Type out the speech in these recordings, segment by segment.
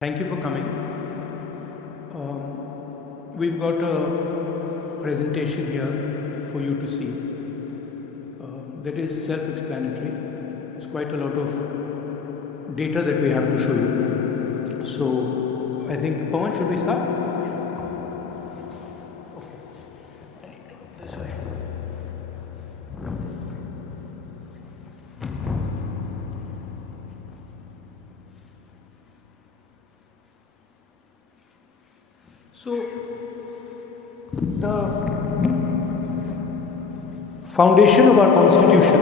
Thank you for coming. We've got a presentation here for you to see. That is self-explanatory. It's quite a lot of data that we have to show you. So, I think, Bhawan, should we start? Okay. I need to look this way. So, the foundation of our constitution,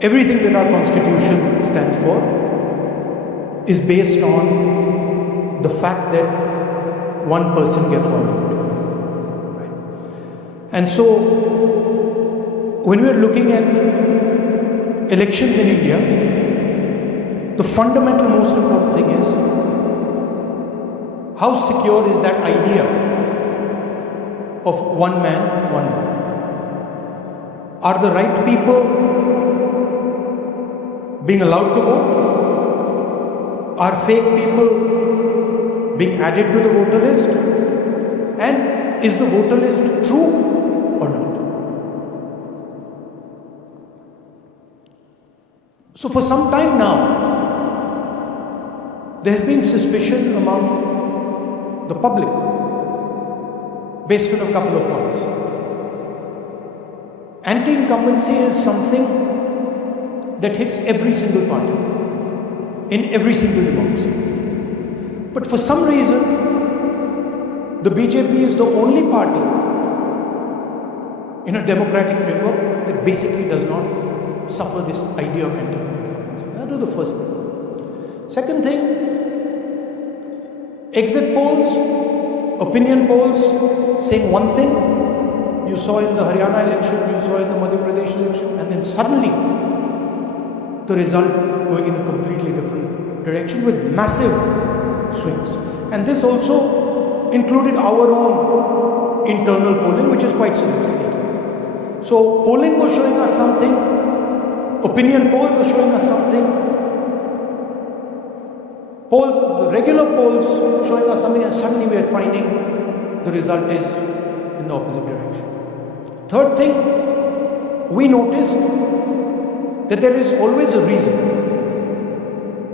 everything that our constitution stands for, is based on the fact that one person gets one vote. Right? And so, when we are looking at elections in India, the fundamental most important thing is, how secure is that idea of one man, one vote? Are the right people being allowed to vote? Are fake people being added to the voter list? And is the voter list true or not? So for some time now, there has been suspicion among the public, based on a couple of points. Anti-incumbency is something that hits every single party, in every single democracy. But for some reason, the BJP is the only party in a democratic framework that basically does not suffer this idea of anti-incumbency. That was the first thing. Second thing, exit polls, opinion polls saying one thing, you saw in the Haryana election, you saw in the Madhya Pradesh election, and then suddenly the result going in a completely different direction with massive swings. And this also included our own internal polling, which is quite sophisticated. So polling was showing us something, opinion polls are showing us something, polls, the regular polls showing us something, and suddenly we are finding the result is in the opposite direction. Third thing, we noticed that there is always a reason.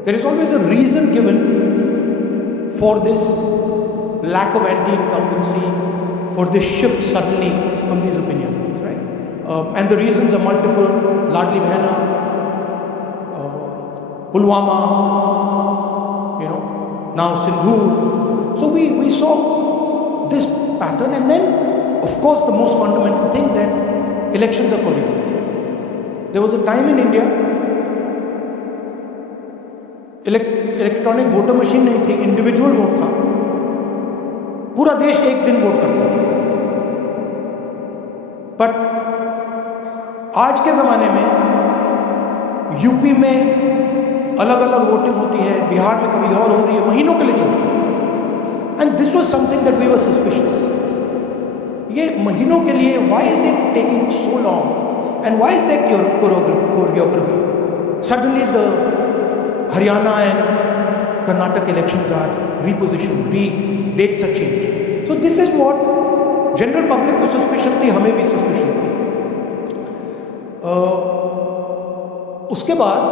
There is always a reason given for this lack of anti-incumbency, for this shift suddenly from these opinion polls, right? And the reasons are multiple: Ladli Behna, Pulwama, now Sindhu. So we saw this pattern, and then, of course, the most fundamental thing, that elections are choreographed. There was a time in India, electronic voter machine नहीं थी, individual vote था, पूरा देश एक दिन vote करता था. But आज के ज़माने में यूपी में अलग अलग वोटिंग होती है, बिहार में कभी और हो रही है, महीनों के लिए चलती है. And this was something that we were suspicious. ये महीनों के लिए, why is it taking so long and why is there choreography? Suddenly the Haryana and Karnataka elections are reposition, dates are change. So this is what general public को suspicion थी, हमें भी suspicion थी. उसके बाद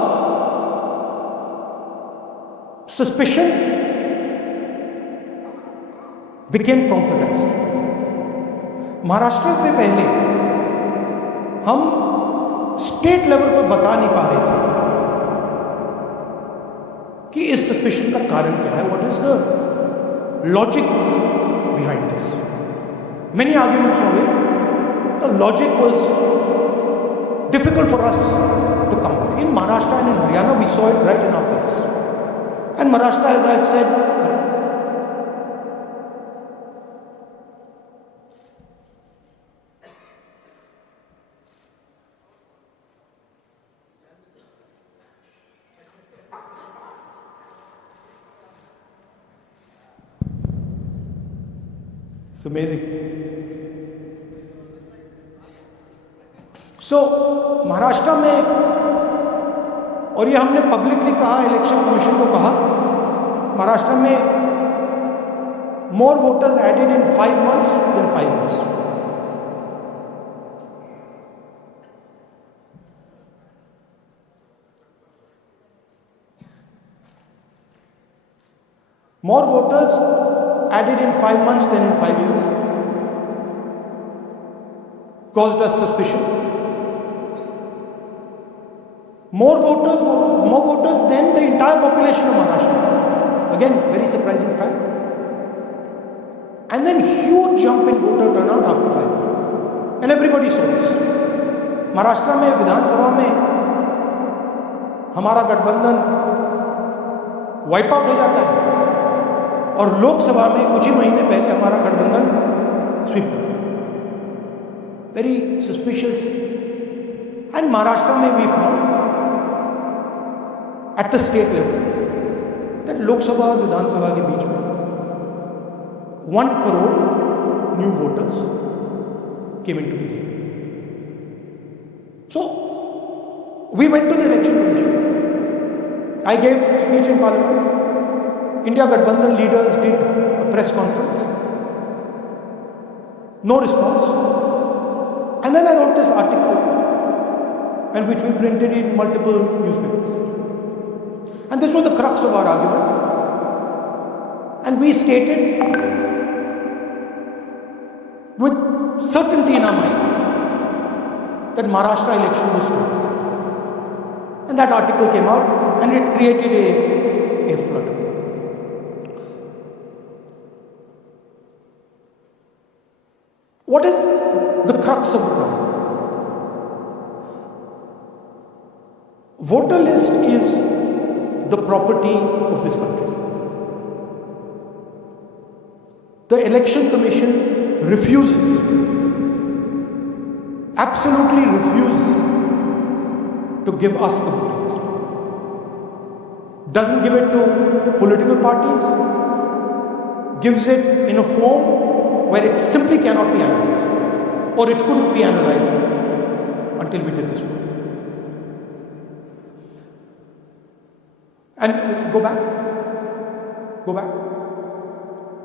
suspicion became concretized. महाराष्ट्र में पहले हम स्टेट लेवल पर बता नहीं पा रहे थे कि इस सस्पिशन का कारण क्या है, what is the logic behind this. Many arguments हो गए, the logic was difficult for us to come by. In Maharashtra and in Haryana we saw it right in our face. And Maharashtra, as I've said, it's amazing. So, Maharashtra में, और ये हमने publicly कहा, election commission को कहा, Maharashtra में more voters added in 5 months than 5 years. More voters added in 5 months than in 5 years. Caused us suspicion. More voters than the entire population of Maharashtra. Again, very surprising fact. And then huge jump in voter turnout after 5 years. And everybody saw this. Maharashtra में विधानसभा में हमारा गठबंधन wipe out हो जाता है और लोकसभा में कुछ ही महीने पहले हमारा गठबंधन स्वीप करता है. Very suspicious. एंड महाराष्ट्र में we found at the state level that Lok Sabha और विधानसभा के बीच में 1 crore new voters came into the game. So, we went to the election commission. I gave a speech in parliament. India Gathbandhan leaders did a press conference. No response. And then I wrote this article, and which we printed in multiple newspapers. And this was the crux of our argument. And we stated with certainty in our mind that Maharashtra election was true. And that article came out and it created a flutter. What is the crux of the problem? Voter list is the property of this country. The Election Commission refuses, absolutely refuses to give us the voter list. Doesn't give it to political parties, gives it in a form where it simply cannot be analyzed, or it couldn't be analyzed until we did this work. And go back.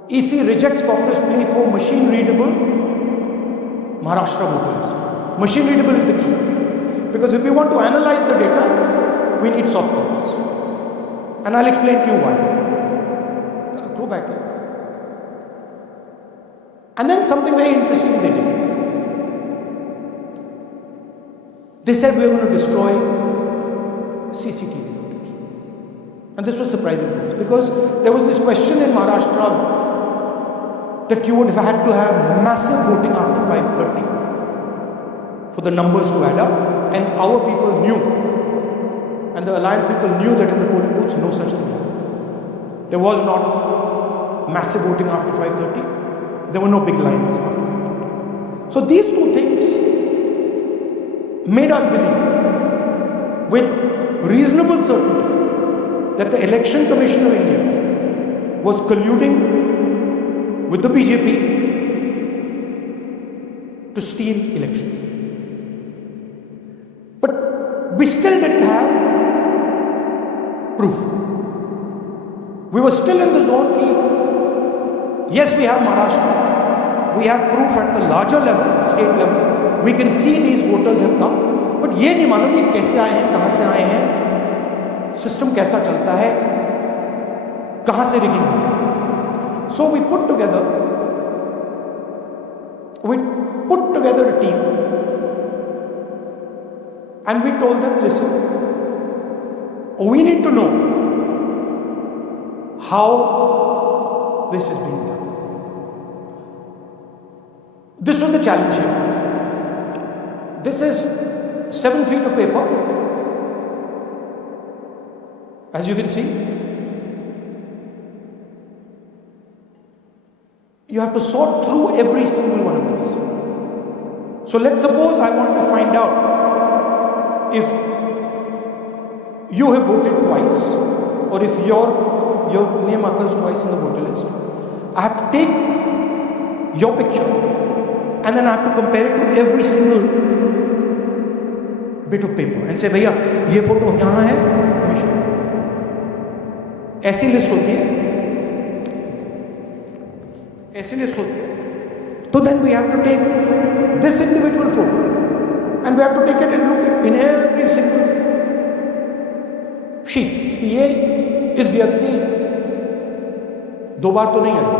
EC rejects Congress plea for machine readable Maharashtra voter list. Machine readable is the key. Because if we want to analyze the data, we need soft copies. And I'll explain to you why. Go back here. And then something very interesting they did. They said we are going to destroy CCTV footage. And this was surprising to us because there was this question in Maharashtra that you would have had to have massive voting after 5:30 for the numbers to add up, and our people knew, and the alliance people knew that in the polling booths no such thing happened. There was not massive voting after 5:30. There were no big lines after 5:30. So these two things made us believe with reasonable certainty that the Election Commission of India was colluding with the BJP to steal elections. But we still didn't have proof. We were still in the zone ki, yes, we have Maharashtra. We have proof at the larger level, state level. We can see these voters have come. But ये नहीं मालूम ये कैसे आए हैं, कहाँ से आए हैं, सिस्टम कैसा चलता है, कहाँ से रिगिंग हुई है. So we put together a team and we told them, listen, we need to know how this is being done. This was the challenge here. This is 7 feet of paper, as you can see. You have to sort through every single one of these. So let's suppose I want to find out if you have voted twice or if your name occurs twice in the voter list. I have to take your picture and then I have to compare it to every single bit of paper and say, भैया ये photo यहाँ है, ऐसी list होती है, ऐसी list होती है, तो then we have to take this individual photo and we have to take it and look at in every single sheet. ये इस व्यक्ति दो बार तो नहीं आई.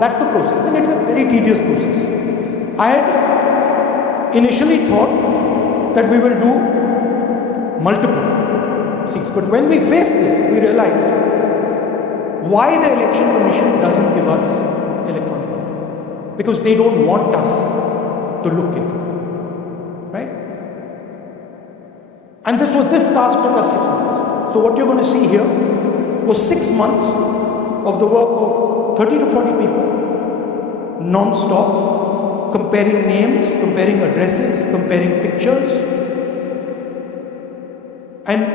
That's the process and it's a very tedious process. I had initially thought that we will do multiple seats, but when we faced this, we realized why the election commission doesn't give us electronic data. Because they don't want us to look carefully, right? And this task took us 6 months. So what you're going to see here was 6 months of the work of 30 to 40 people, non-stop, comparing names, comparing addresses, comparing pictures. And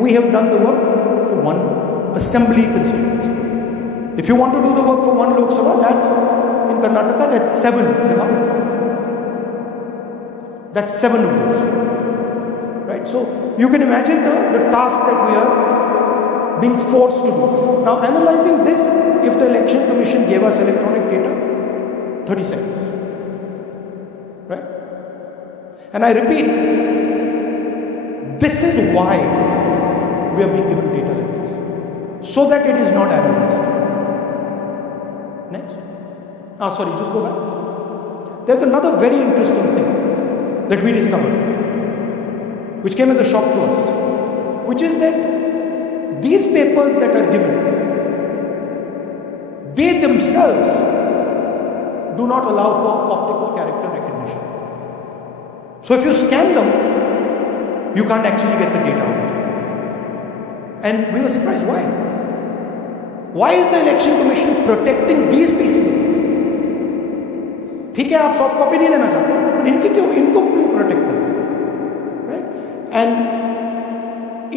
we have done the work for one assembly constituency. If you want to do the work for one Lok Sabha, that's in Karnataka, that's 7. That's 7 of those. Right? So you can imagine the task that we are being forced to do. Now analyzing this, if the election commission gave us electronic data, 30 seconds. Right? And I repeat, this is why we are being given data like this. So that it is not analyzed. Next. Sorry, just go back. There's another very interesting thing that we discovered, which came as a shock to us, which is that these papers that are given, they themselves do not allow for optical character recognition. So if you scan them, you can't actually get the data out of them. And we were surprised, why? Why is the election commission protecting these pieces? ठीक है, आप soft copy नहीं देना चाहते, but इनको क्यों protect कर रहे हैं, right? And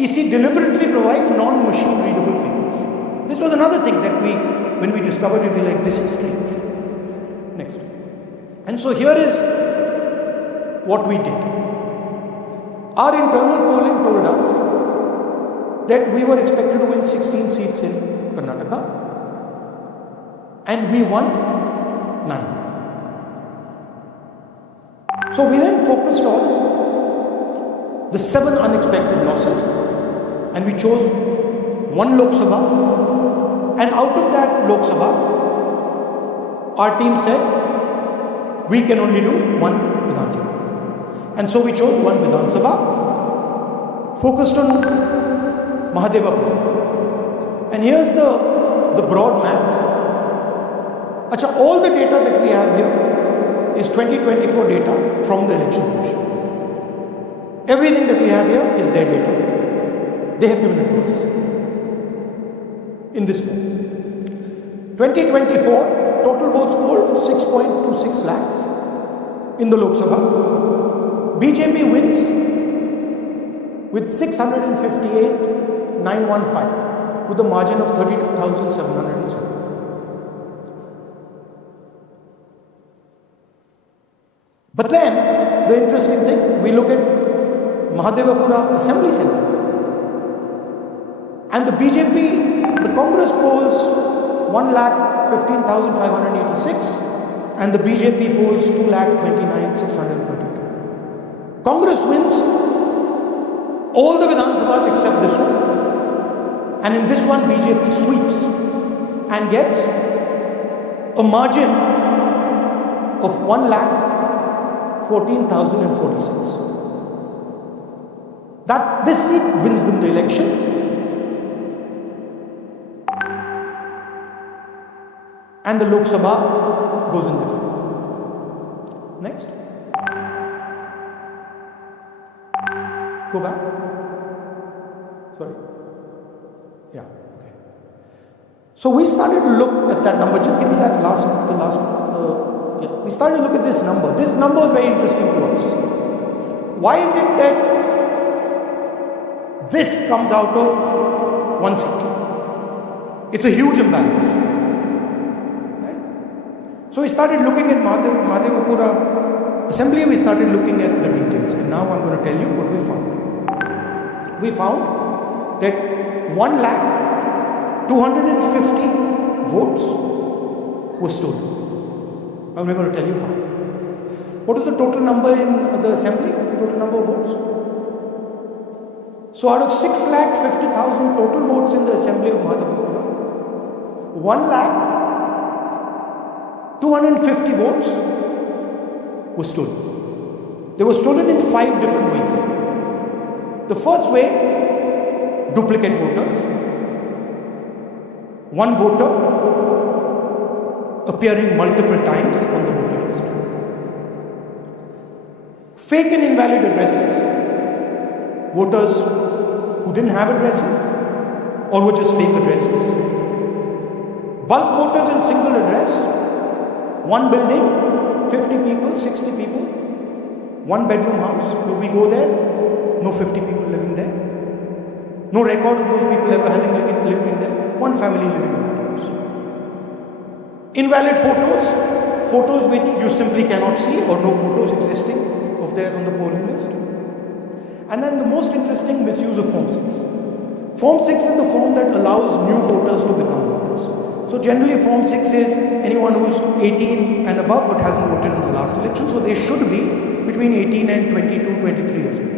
EC deliberately provides non-machine readable papers. This was another thing that when we discovered it, we were like, this is strange. Next. And so here is what we did. Our internal polling told us that we were expected to win 16 seats in Karnataka, and we won 9. So we then focused on the 7 unexpected losses, and we chose 1 Lok Sabha, and out of that Lok Sabha, our team said we can only do 1 Vidhan Sabha. And so we chose 1 Vidhan Sabha, focused on Mahadevapura. And here's the broad maths. Achha, all the data that we have here is 2024 data from the election commission. Everything that we have here is their data. They have given it to us in this form. 2024 total votes polled 6.26 lakhs in the Lok Sabha. BJP wins with 658,915 with a margin of 32,707. But then, the interesting thing, we look at Mahadevapura Assembly Center. And the BJP, the Congress polls 1,15,586 and the BJP polls 2,29,632. Congress wins all the Vidhan Sabhas except this one. And in this one, BJP sweeps and gets a margin of 1,14,046. This seat wins them the election. And the Lok Sabha goes in their favor. Next. Go back. Sorry. Yeah. Okay. So we started to look at that number. Just give me that last. Yeah. We started to look at this number. This number is very interesting to us. Why is it that this comes out of one seat? It's a huge imbalance. Right? So we started looking at Mahadevapura Assembly. We started looking at the details. And now I'm going to tell you what we found. We found that 1,00,000 250 votes were stolen. I'm going to tell you how. What is the total number in the assembly? Total number of votes? So out of 6,50,000 total votes in the assembly of Mahadevapura, 1,250 votes were stolen. They were stolen in 5 different ways. The first way, duplicate voters. One voter appearing multiple times on the voter list. Fake and invalid addresses. Voters who didn't have addresses or were just fake addresses. Bulk voters in single address. One building, 50 people, 60 people. One bedroom house. Would we go there? No 50 people living there. No record of those people ever having lived in there. One family living in that house. Invalid photos. Photos which you simply cannot see or no photos existing of theirs on the polling list. And then the most interesting, misuse of Form 6. Form 6 is the form that allows new voters to become voters. So generally Form 6 is anyone who's 18 and above but hasn't voted in the last election. So they should be between 18 and 22, 23 years old.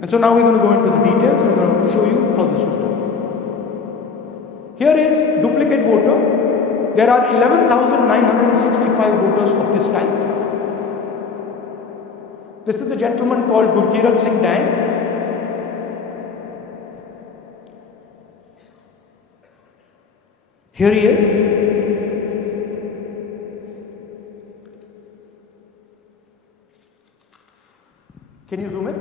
And so now we're going to go into the details and we're going to show you how this was done. Here is duplicate voter. There are 11,965 voters of this type. This is a gentleman called Gurkirat Singh Dang. Here he is. Can you zoom in?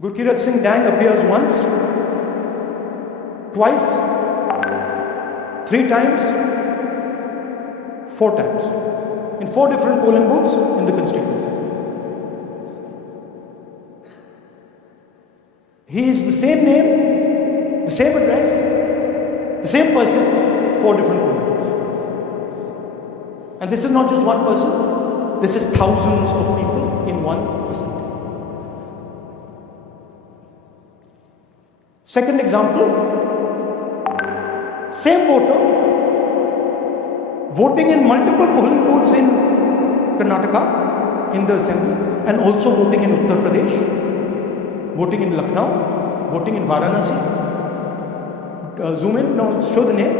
Gurkirat Singh Dang appears once, twice, 3 times, 4 times. In 4 different polling booths in the constituency. He is the same name, the same address, the same person, 4 different polling booths. And this is not just one person, this is thousands of people in one person. Second example, same voter voting in multiple polling booths in Karnataka in the assembly and also voting in Uttar Pradesh, voting in Lucknow, voting in Varanasi. Zoom in, now show the name.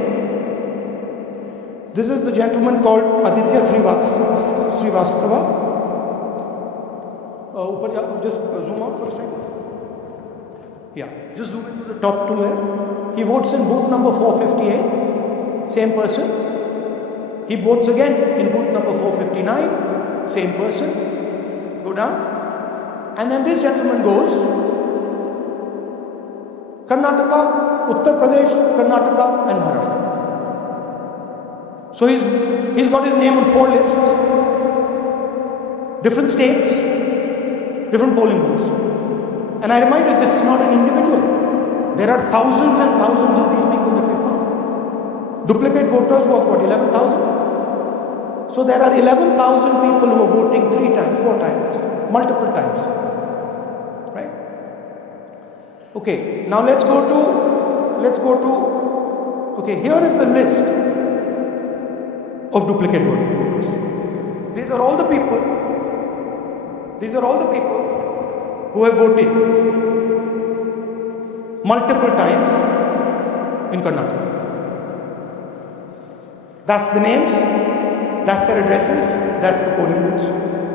This is the gentleman called Aditya Srivastava. Just zoom out for a second. Yeah, just zoom into the top 2 there. He votes in booth number 458, same person. He votes again in booth number 459, same person. Go down. And then this gentleman goes Karnataka, Uttar Pradesh, Karnataka and Maharashtra. So he's got his name on 4 lists. Different states, different polling booths. And I remind you, this is not an individual. There are thousands and thousands of these people that we found. Duplicate voters was what, 11,000? So there are 11,000 people who are voting 3 times, 4 times, multiple times. Right? Okay, now let's go to, okay, here is the list of duplicate voters. These are all the people who have voted multiple times in Karnataka. That's the names, that's their addresses, that's the polling booths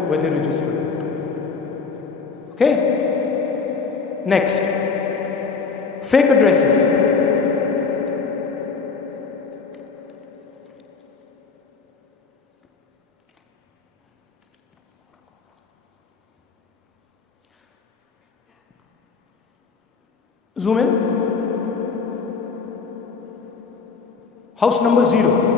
where they registered. Okay? Next, fake addresses. Zoom in. House number 0.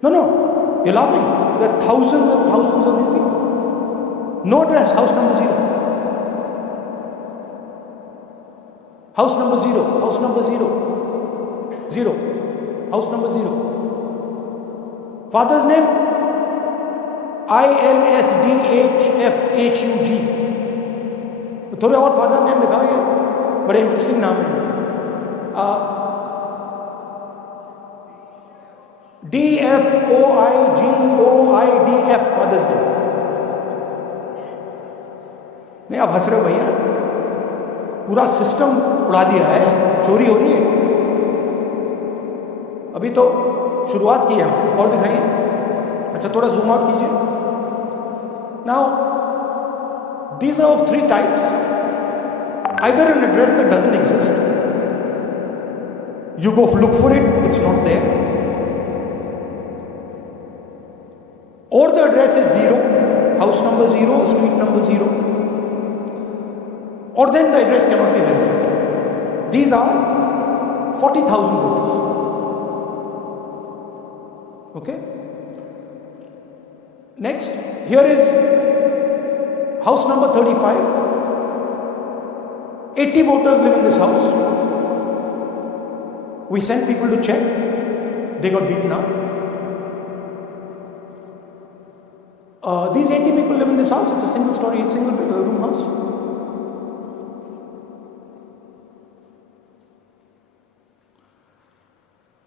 No, you're laughing. There are thousands and thousands of these people. No address, house number 0. House number 0, house number 0. 0. House number 0. Father's name? ILSDHFHUG. थोड़े और father name दिखाओ, ये बड़े interesting नाम है। DFOIGOIDF father's name. नहीं आप हंस रहे हो भैया, पूरा सिस्टम उड़ा दिया है, चोरी हो रही है। अभी तो शुरुआत की है, और दिखाइए। अच्छा थोड़ा जूम आउट कीजिए। Now these are of three types. Either an address that doesn't exist, you go look for it, it's not there, or the address is 0, house number 0, street number 0, or then the address cannot be verified. These are 40,000 voters. Okay. Next, here is house number 35. 80 voters live in this house. We sent people to check. They got beaten up. These 80 people live in this house. It's a single story, single room house.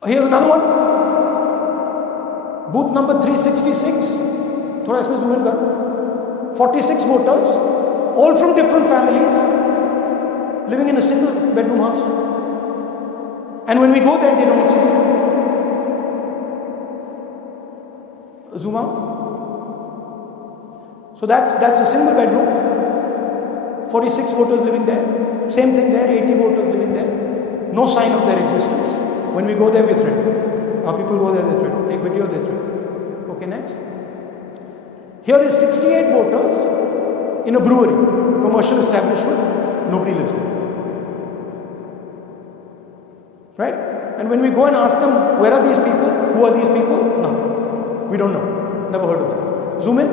Here's another one. Booth number 366. थोड़ा इसमें zoom in करो. 46 voters, all from different families, living in a single bedroom house. And when we go there, they don't exist. Zoom out. So that's a single bedroom. 46 voters living there. Same thing there, 80 voters living there. No sign of their existence. When we go there, we're threatened. Our people go there, they're threatened. Take video, they're threatened. Okay, next. Here is 68 voters in a brewery, commercial establishment. Nobody lives there. Right? And when we go and ask them, where are these people? Who are these people? No. We don't know. Never heard of them. Zoom in.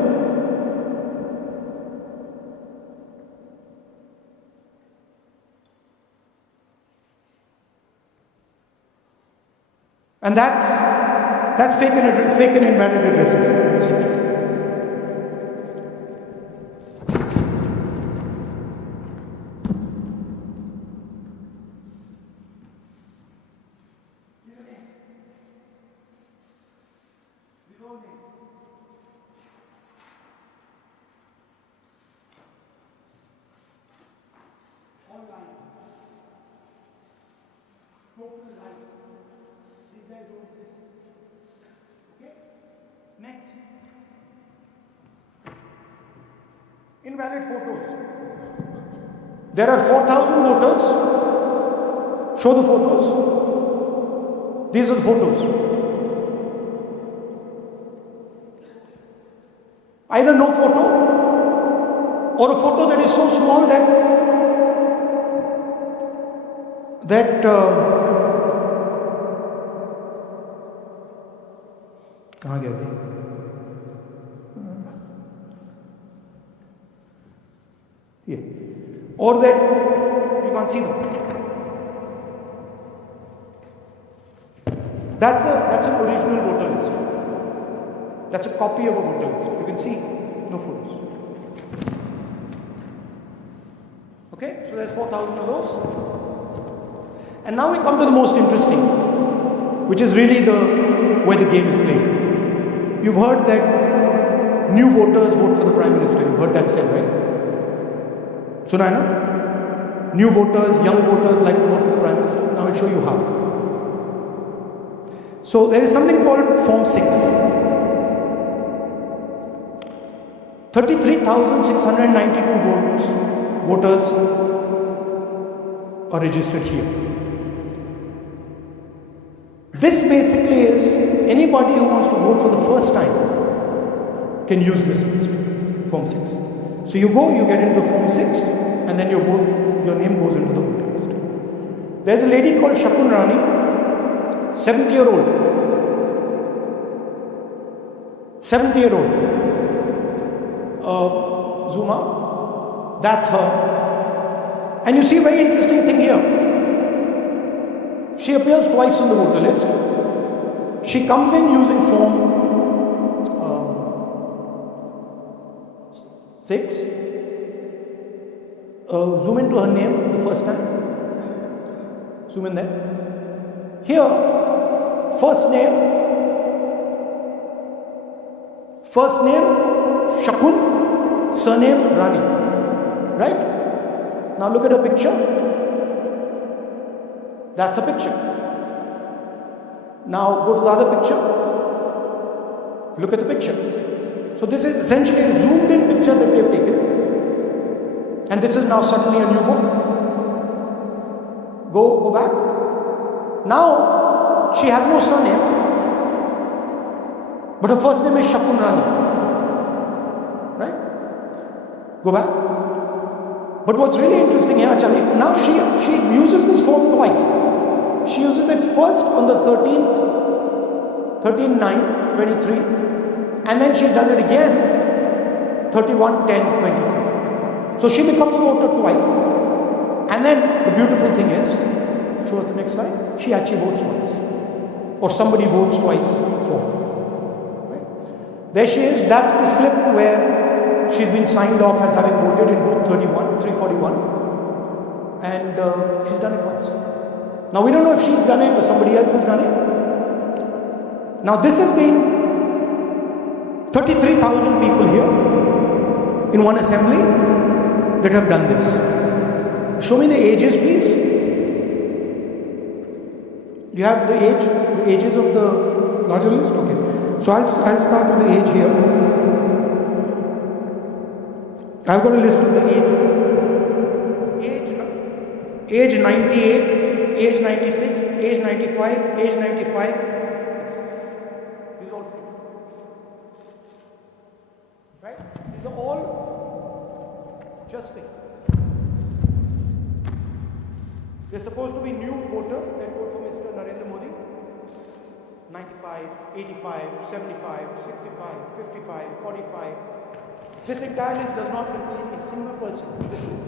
And that's fake and invalid addresses. Next, invalid photos. There are 4,000 voters. Show the photos. These are the photos. Either no photo or a photo that is so small that कहाँ गया भाई? Or that you can't see them. That's an original voter list. That's a copy of a voter list. You can see no photos. Okay, so there's 4,000 of those. And now we come to the most interesting, which is really where the game is played. You've heard that new voters vote for the Prime Minister. You've heard that said, right? Suna hai na? New voters, young voters like to vote for the Prime Minister. Now I'll show you how. So there is something called Form 6. 33,692 voters are registered here. This basically is anybody who wants to vote for the first time can use this list, Form 6. So you go, you get into Form 6, and then your name goes into the voter list. There's a lady called Shakun Rani, 70-year-old. 70-year-old. Zoom out. That's her. And you see a very interesting thing here. She appears twice on the voter list. She comes in using Form 6. Zoom into her name the first time. Zoom in there. Here, first name Shakun, surname Rani. Right? Now look at her picture. That's a picture. Now go to the other picture. Look at the picture. So this is essentially a zoomed in picture that they've taken. And this is now suddenly a new photo. Go back. Now she has no surname, but her first name is Shakun Rani. Right? Go back. But what's really interesting here, Charlie, now she uses this form twice. She uses it first on the 13th, 13/9/23, and then she does it again 31/10/23. So she becomes voter twice. And then the beautiful thing is, show us the next slide, she actually votes twice. Or somebody votes twice for her. Right? There she is, that's the slip where she's been signed off as having voted in booth 341. And she's done it once. Now we don't know if she's done it or somebody else has done it. Now this has been 33,000 people here in one assembly that have done this. Show me the ages, please. Do you have the ages of the larger list? Okay. So I'll start with the age here. I've got a list of the ages. Age 98, age 96, age 95, age 95. These are all fake. Right? These are all just fake. They're supposed to be new voters that vote for Mr. Narendra Modi. 95, 85, 75, 65, 55, 45. This entire list does not contain a single person. This list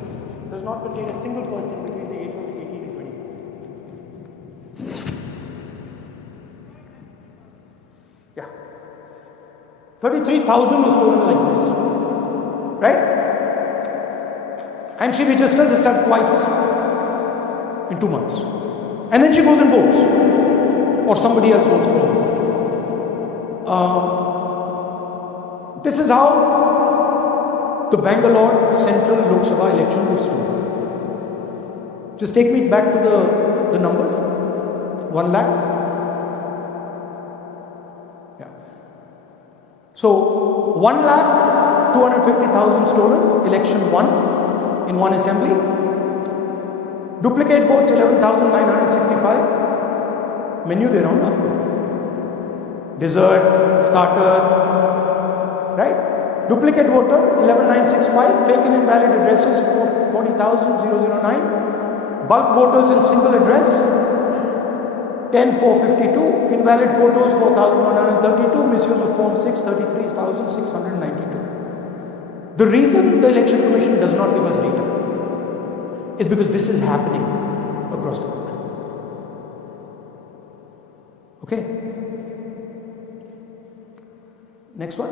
does not contain a single person between the age of 18 and 25. Yeah. 33,000 was stolen like this. Right? And she registers herself twice in 2 months. And then she goes and votes. Or somebody else votes for her. This is how the Bangalore Central Lok Sabha election was stolen. Just take me back to the numbers. 1 lakh. Yeah. So 1,250,000 stolen, election 1 in one assembly. Duplicate votes 11,965. Menu de raha hu na aapko. Dessert, starter, right? Duplicate voter 11,965. Fake and invalid addresses 40,009. Bulk voters in single address 10,452. Invalid photos 4,132. Misuse of form 6 33,692. The reason the election commission does not give us data is because this is happening across the country. Okay. Next one.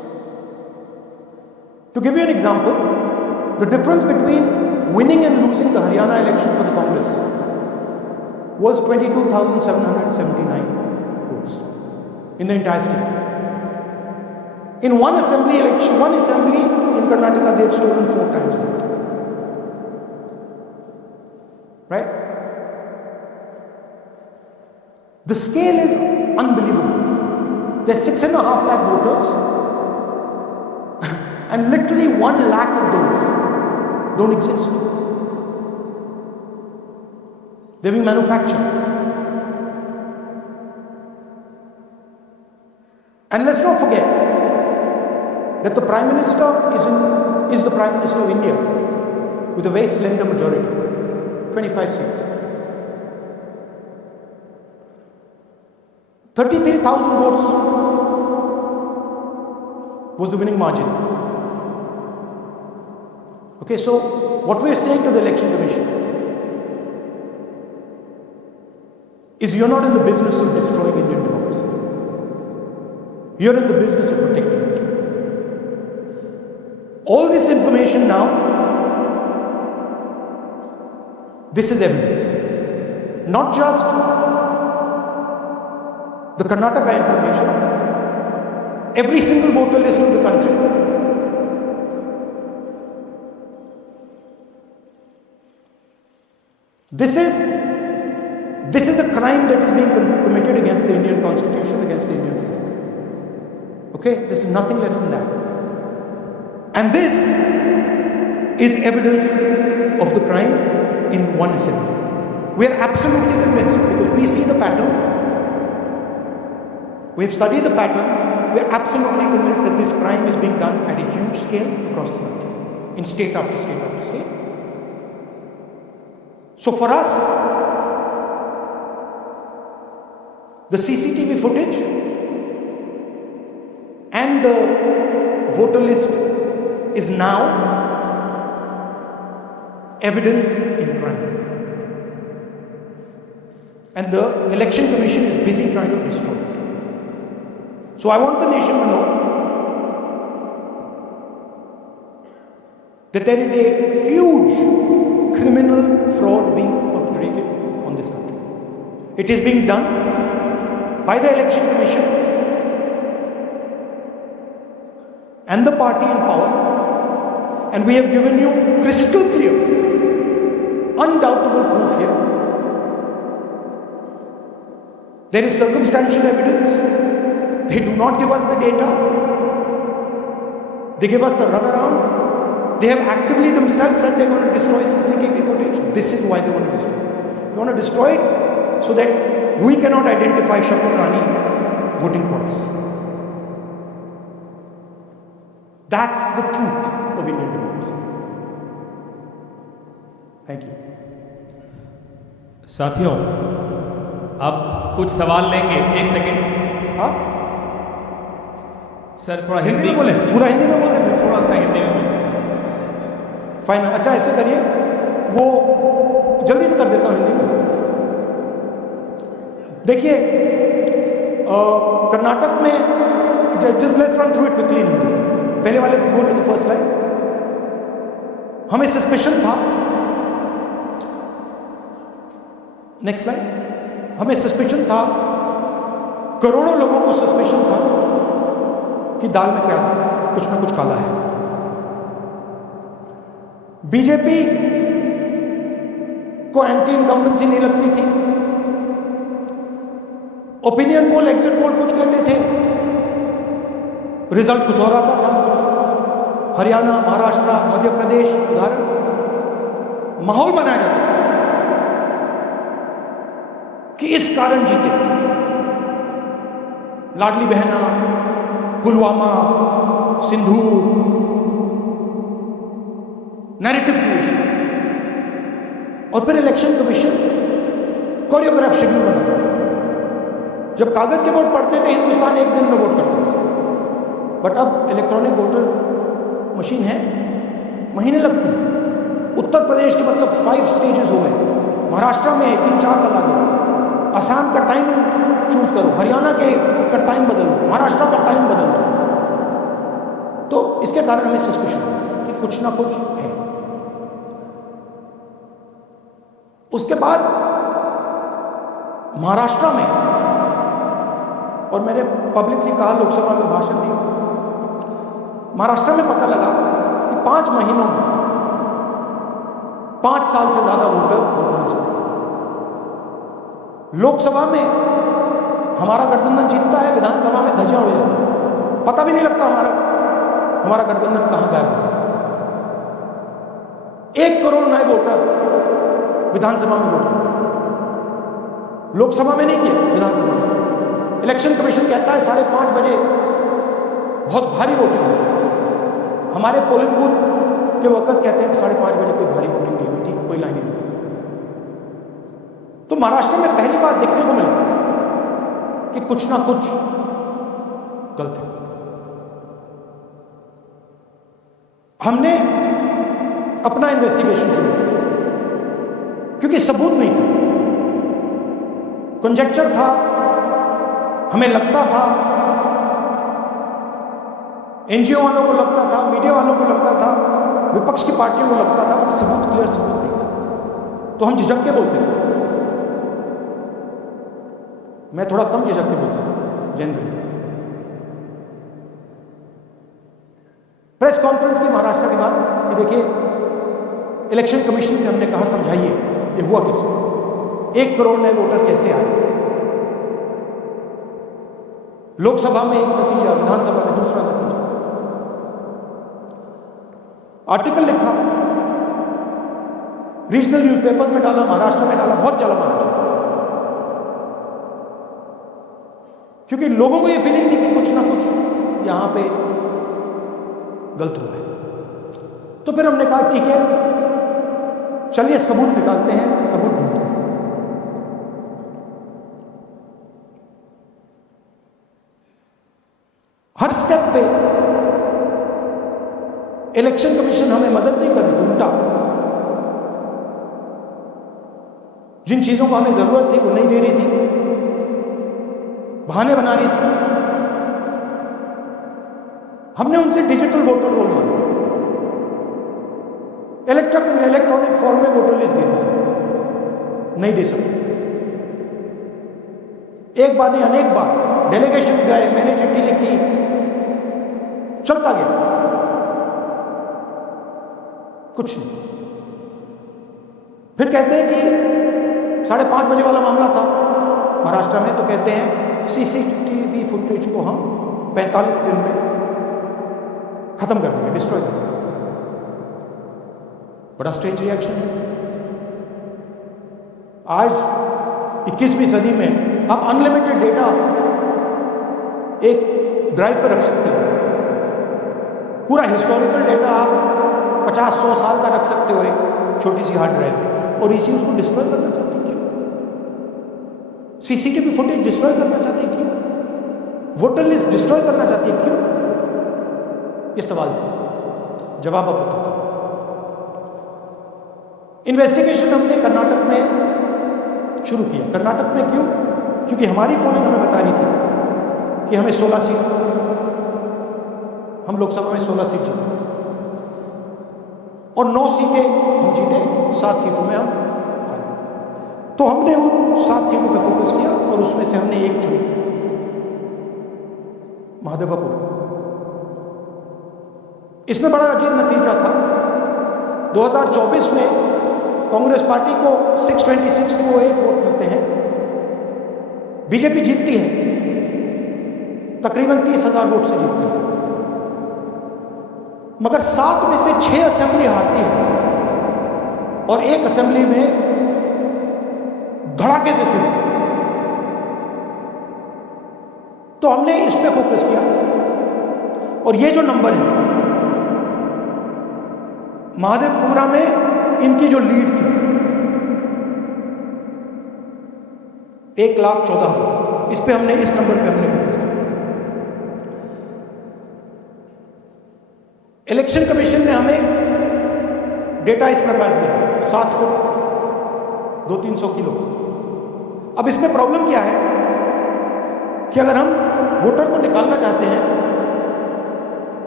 To give you an example, the difference between winning and losing the Haryana election for the Congress was 22,779 votes in the entire state. In one assembly election, one assembly in Karnataka, they've stolen 4 times that. Right? The scale is unbelievable. There's 6.5 lakh voters, and literally 1 lakh of those don't exist. They're being manufactured. And let's not forget that the Prime Minister is the Prime Minister of India with a very slender majority, 25 seats. 33,000 votes was the winning margin. Okay, so what we're saying to the Election Commission is you're not in the business of destroying Indian democracy. You're in the business of protecting it. All this information now This is evidence. Not just the Karnataka information, every single voter list of the country. This is a crime that is being committed against the Indian Constitution, against the Indian flag. Okay? This is nothing less than that. And this is evidence of the crime in one assembly. We are absolutely convinced because we see the pattern. We have studied the pattern. We are absolutely convinced that this crime is being done at a huge scale across the country, in state after state after state. So for us, the CCTV footage and the voter list is now evidence in crime. And the Election Commission is busy trying to destroy it. So I want the nation to know that there is a huge criminal fraud being perpetrated on this country. It is being done by the Election Commission and the party in power, and we have given you crystal clear, undoubtable proof here. There is circumstantial evidence. They do not give us the data. They give us the runaround. They have actively themselves said they're going to destroy CCTV footage. This is why they want to destroy it. They want to destroy it so that we cannot identify Shakul Rani voting twice. That's the truth of Indian democracy. Thank you. साथियों, अब कुछ सवाल लेंगे। एक second. हाँ sir, थोड़ा हिंदी में बोले, पूरा हिंदी में बोले, थोड़ा सा हिंदी में बोले। फाइन। अच्छा ऐसे करिए, वो जल्दी से कर देता हूं हिंदी में। देखिए, कर्नाटक में, just let's run through it quickly in Hindi. पहले वाले go to the first line. हमें सस्पेशन था, नेक्स्ट लाइन। हमें सस्पेशन था, करोड़ों लोगों को सस्पेशन था कि दाल में क्या कुछ ना कुछ काला है। बीजेपी को एंटी इनकम्बेंसी नहीं लगती थी। ओपिनियन पोल, एग्जिट पोल कुछ कहते थे, रिजल्ट कुछ और आता था। हरियाणा, महाराष्ट्र, मध्य प्रदेश उदाहरण, माहौल बनाया जाता था कि इस कारण जीते। लाडली बहना, पुलवामा, सिंधूर, नैरेटिव क्रिएशन। और फिर इलेक्शन कमीशन कोरियोग्राफ शेड्यूल बनाता था। जब कागज के वोट पड़ते थे, हिंदुस्तान एक दिन में वोट करता था। बट अब इलेक्ट्रॉनिक वोटर मशीन है, महीने लगते हैं। उत्तर प्रदेश के मतलब 5 स्टेजेस हो गए। महाराष्ट्र में 3-4 लगा दो, असम का टाइम चूज करो, हरियाणा के का टाइम बदल दो, महाराष्ट्र का टाइम बदल दो। तो इसके कारण हमें सस्पेशन कि कुछ ना कुछ है। उसके बाद महाराष्ट्र में, और मैंने पब्लिकली कहा, लोकसभा में भाषण दिया, महाराष्ट्र में पता लगा कि 5 महीनों में 5 साल से ज्यादा वोटर लिस्ट में। लोकसभा में हमारा गठबंधन जीतता है, विधानसभा में धज्जियां हो जाती है, पता भी नहीं लगता हमारा गठबंधन कहां गायब हुआ। 1 करोड़ नए वोटर विधानसभा में वोट करते हैं, लोकसभा में नहीं किए, विधानसभा में किए। इलेक्शन कमीशन कहता है 5:30 बजे बहुत भारी वोटिंग हुई। हमारे पोलिंग बूथ के वर्कर्स कहते हैं 5:30 बजे कोई भारी वोटिंग नहीं हुई थी, कोई लाइन नहीं हुई। तो महाराष्ट्र में पहली बार देखने को मिला कि कुछ ना कुछ गलत है। हमने अपना इन्वेस्टिगेशन शुरू किया क्योंकि सबूत नहीं था, कंजेक्चर था, हमें लगता था, एनजीओ वालों को लगता था, मीडिया वालों को लगता था, विपक्ष की पार्टियों को लगता था, बट सबूत, क्लियर सबूत नहीं था। तो हम झिझक के बोलते थे। मैं थोड़ा कम झिझक के बोलता था जनरली। प्रेस कॉन्फ्रेंस की महाराष्ट्र के बाद कि देखिए इलेक्शन कमीशन से हमने कहा समझाइए ये हुआ कैसे, 1 करोड़ नए वोटर कैसे आए, लोकसभा में एक नतीजा, विधानसभा में दूसरा नतीजा। आर्टिकल लिखा, रीजनल न्यूज़पेपर में डाला, महाराष्ट्र में डाला, बहुत चला महाराष्ट्र, क्योंकि लोगों को यह फीलिंग थी कि कुछ ना कुछ यहां पे गलत हुआ है। तो फिर हमने कहा ठीक है, चलिए सबूत निकालते हैं, सबूत ढूंढते हैं। हर स्टेप पे इलेक्शन कमीशन हमें मदद नहीं कर रही थी, उल्टा जिन चीजों को हमें जरूरत थी वो नहीं दे रही थी, बहाने बना रही थी। हमने उनसे डिजिटल वोटर रोल मांगा, इलेक्ट्रॉनिक फॉर्म में वोटर लिस्ट दे दीजिए, नहीं दे सकते। एक बार नहीं अनेक बार डेलीगेशन गए, मैंने चिट्ठी लिखी, चलता गया, कुछ नहीं। फिर कहते हैं कि 5:30 बजे वाला मामला था महाराष्ट्र में, तो कहते हैं सीसीटीवी फुटेज को हम 45 दिन में खत्म कर देंगे, डिस्ट्रॉय कर देंगे। बड़ा स्ट्रेंज रिएक्शन है। आज 21वीं सदी में आप अनलिमिटेड डेटा एक ड्राइव पर रख सकते हो, पूरा हिस्टोरिकल डेटा आप 50-100 साल का रख सकते हो एक छोटी सी हार्ड ड्राइव में, और इसी उसको डिस्ट्रॉय करना चाहते हैं। क्यों? सीसीटीवी फुटेज डिस्ट्रॉय करना चाहते हैं, क्यों? वोटर लिस्ट डिस्ट्रॉय करना चाहते हैं, क्यों? ये सवाल था, जवाब अब बताता हूं। इन्वेस्टिगेशन हमने कर्नाटक में शुरू किया। कर्नाटक में क्यों? क्योंकि हमारी पोलिंग हमें बता रही थी कि हमें 16 सीट, हम लोकसभा में 16 सीट जीते और 9 सीटें हम जीते, 7 सीटों में हम हारे। तो हमने उन 7 सीटों पे फोकस किया और उसमें से हमने एक चुनी, महादेवपुर। इसमें बड़ा अजीब नतीजा था। 2024 में कांग्रेस पार्टी को 626 वोट मिलते हैं, बीजेपी जीतती है, तकरीबन 30,000 वोट से जीतती है, मगर 7 में से 6 असेंबली हारती है और एक असेंबली में धड़ाके से शुरू। तो हमने इस पे फोकस किया और ये जो नंबर है, महादेवपुरा में इनकी जो लीड थी 1,14,000, इस पे हमने, इस नंबर पे हमने फोकस किया। इलेक्शन कमीशन ने हमें डेटा इस प्रकार दिया है, 7 फुट 200-300 किलो। अब इसमें प्रॉब्लम क्या है कि अगर हम वोटर को निकालना चाहते हैं,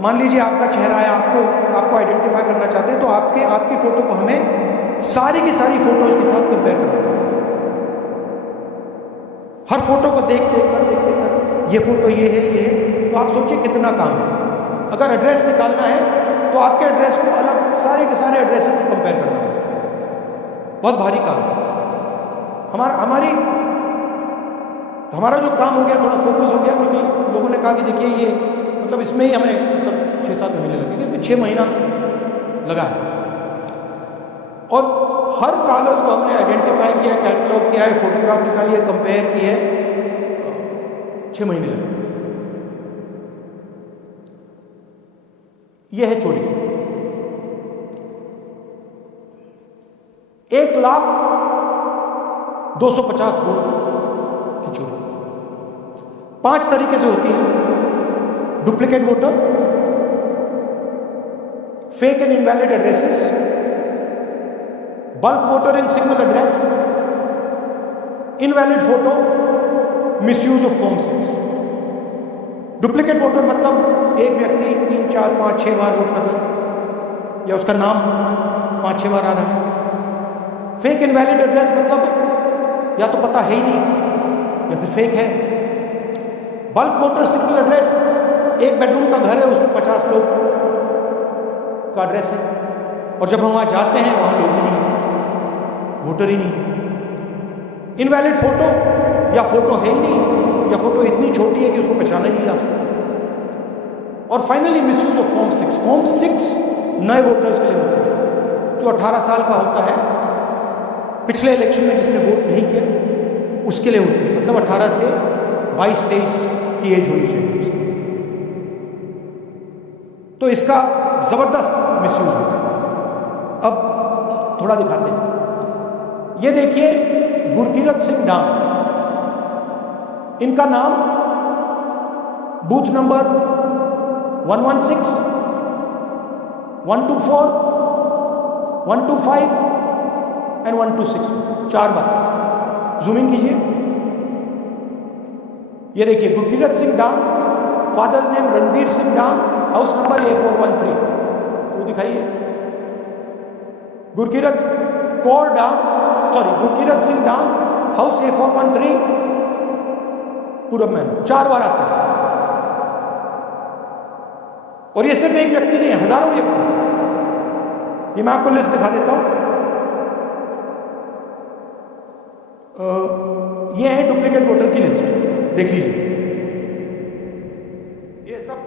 मान लीजिए आपका चेहरा है, आपको आइडेंटिफाई करना चाहते हैं, तो आपकी फोटो को हमें सारी की सारी फोटोज के साथ कंपेयर करना पड़ता है। हर फोटो को देख कर ये फोटो ये है, तो आप सोचिए कितना काम है। अगर एड्रेस निकालना है तो आपके एड्रेस को अलग सारे के सारे एड्रेसेस से कंपेयर करना पड़ता है, बहुत भारी काम है। हमारा जो काम हो गया, थोड़ा फोकस हो गया, क्योंकि लोगों ने कहा कि देखिए ये मतलब इसमें ही हमें मतलब 6-7 महीने लगेंगे, इसमें 6 महीना लगा है। और हर कागज को हमने आइडेंटिफाई किया, कैटलॉग किया है, फोटोग्राफ निकाली है, कंपेयर की है, 6 महीने लगे। यह है चोरी। 1,02,50 वोट की चोरी 5 तरीके से होती है। Duplicate voter, fake and invalid addresses, bulk voter in single address, invalid photo, misuse of form 6। Duplicate voter मतलब एक व्यक्ति 3, 4, 5, 6 बार वोट कर रहा है, या उसका नाम 5-6 बार आ रहा है। फेक इनवैलिड एड्रेस मतलब या तो पता है ही नहीं या फिर फेक है। बल्क वोटर सिंगल एड्रेस, एक बेडरूम का घर है, उसमें 50 लोग का एड्रेस है और जब हम वहाँ जाते हैं वहाँ लोग ही नहीं, वोटर ही नहीं। इनवैलिड फोटो या फोटो है ही नहीं या फोटो इतनी छोटी है कि उसको पहचाना ही नहीं जा सकता। और finally misuse of form 6। Form 6 नए वोटर्स के लिए होता है, जो 18 साल का होता है, पिछले इलेक्शन में जिसने वोट नहीं किया उसके लिए होती है, मतलब 18 से 22-23 की एज होनी चाहिए उसकी। तो इसका जबरदस्त मिसयूज होता है। अब थोड़ा दिखाते हैं, ये देखिए गुरकीरत सिंह डांग, इनका नाम booth number 116, 124, 125 and 126 4 bar zoom in कीजिए। ये देखिए गुरकीरत सिंह डांग, फादर्स नेम रणबीर सिंह डांग, हाउस नंबर A413, वो दिखाइए। गुरकीरत कौर डांग, सॉरी गुरकीरत सिंह डांग, हाउस A413, पूरब में 4 बार आता है। और ये सिर्फ एक व्यक्ति नहीं है, हजारों व्यक्ति। ये मैं आपको लिस्ट दिखा देता हूं। ये है डुप्लीकेट वोटर की लिस्ट, देख लीजिए।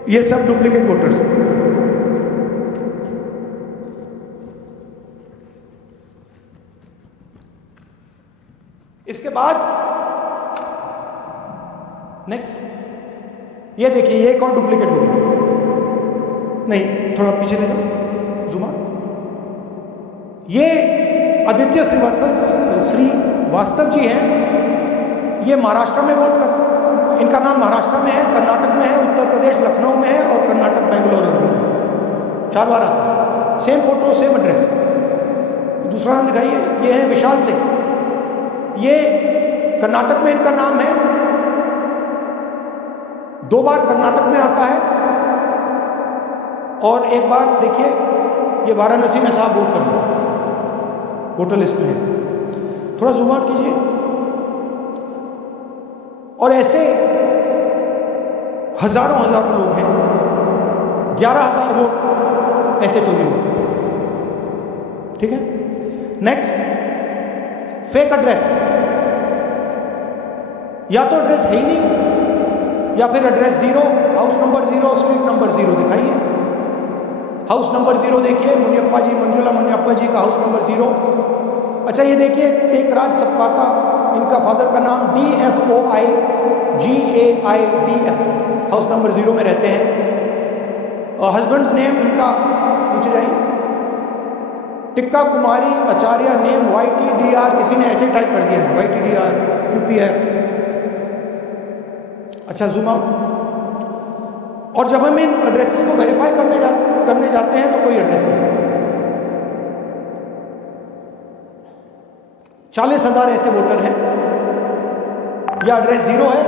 ये सब डुप्लीकेट वोटर्स हैं। इसके बाद नेक्स्ट, ये देखिए, ये एक और डुप्लीकेट वोटर, नहीं थोड़ा पीछे देखो, जूम आउट। ये आदित्य श्रीवास्तव जी हैं, ये महाराष्ट्र में वोट कर, इनका नाम महाराष्ट्र में है, कर्नाटक में है, उत्तर प्रदेश लखनऊ में है और कर्नाटक बेंगलोर में 4 बार आता है। Same photo same address. दूसरा नाम दिखाइए, ये है विशाल सिंह, ये कर्नाटक में इनका नाम है, 2 बार कर्नाटक में आता है और एक बार देखिए ये वाराणसी में साहब वोट कर रहे हैं, वोटर लिस्ट में है। थोड़ा जूम आउट कीजिए। और ऐसे हजारों लोग हैं, 11,000 वोट ऐसे चोरी हुए। ठीक है, नेक्स्ट, फेक एड्रेस, या तो एड्रेस है ही नहीं या फिर address 0, house number 0, street number 0 दिखाइए। हाउस नंबर 0 देखिए, मुनियप्पा जी, मंजुला मुनियप्पा जी का हाउस नंबर 0। अच्छा ये देखिए टेकराज सप्पाता, इनका फादर का नाम DFOI GAIDF, हाउस नंबर 0 में रहते हैं। और हस्बैंड्स नेम इनका, नीचे जाइए, टिक्का कुमारी आचार्य, नेम YTDR, किसी ने ऐसे टाइप कर दिया है YTDR QPF। अच्छा जूम आउट। और जब हम इन एड्रेसेस को वेरीफाई करने जाते हैं तो कोई एड्रेस नहीं। 40,000 ऐसे वोटर हैं, या एड्रेस 0 है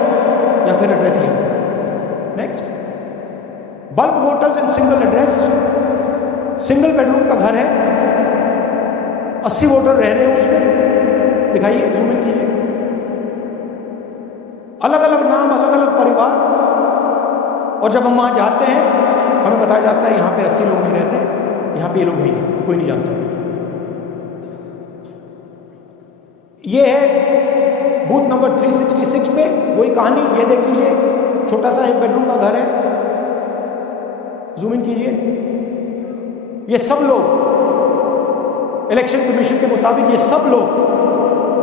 या फिर एड्रेस नहीं है। Next, bulk voters in single address, single bedroom का घर है, 80 वोटर रह रहे हैं उसमें, दिखाइए, जूम इन कीजिए। अलग अलग नाम, अलग अलग परिवार, और जब हम वहां जाते हैं हमें बताया जाता है यहाँ पे 80 लोग नहीं रहते, यहाँ पे ये लोग ही नहीं, कोई नहीं जानता। ये है बूथ नंबर 366 पे वही कहानी, ये देख लीजिए, छोटा सा एक बेडरूम का घर है, जूम इन कीजिए। ये सब लोग इलेक्शन कमीशन के मुताबिक, ये सब लोग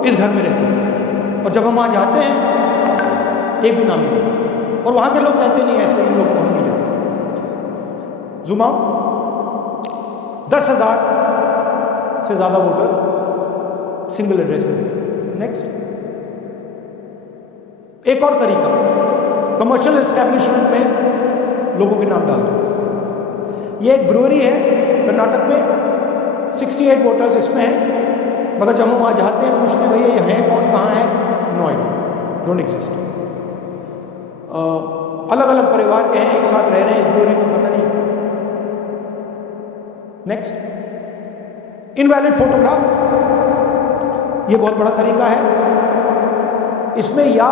इस घर में रहते हैं, और जब हम वहां जाते हैं एक भी नाम नहीं रहता, और वहां के लोग कहते नहीं ऐसे इन लोग को हम नहीं जानते। Zoom out. 10,000 से ज्यादा वोटर सिंगल एड्रेस में। नेक्स्ट, एक और तरीका, कमर्शियल एस्टेब्लिशमेंट में लोगों के नाम डाल दो। ये एक ब्रूअरी है कर्नाटक में, 68 वोटर्स इसमें हैं, मगर जब हम वहाँ जाते हैं पूछते हैं भैया ये है कौन, कहाँ है, नो आइडिया, डोंट एग्जिस्ट। अलग अलग परिवार के हैं, एक साथ रह रहे हैं इस ब्रूअरी में, पता नहीं। नेक्स्ट, इनवैलिड फोटोग्राफ, ये बहुत बड़ा तरीका है। इसमें या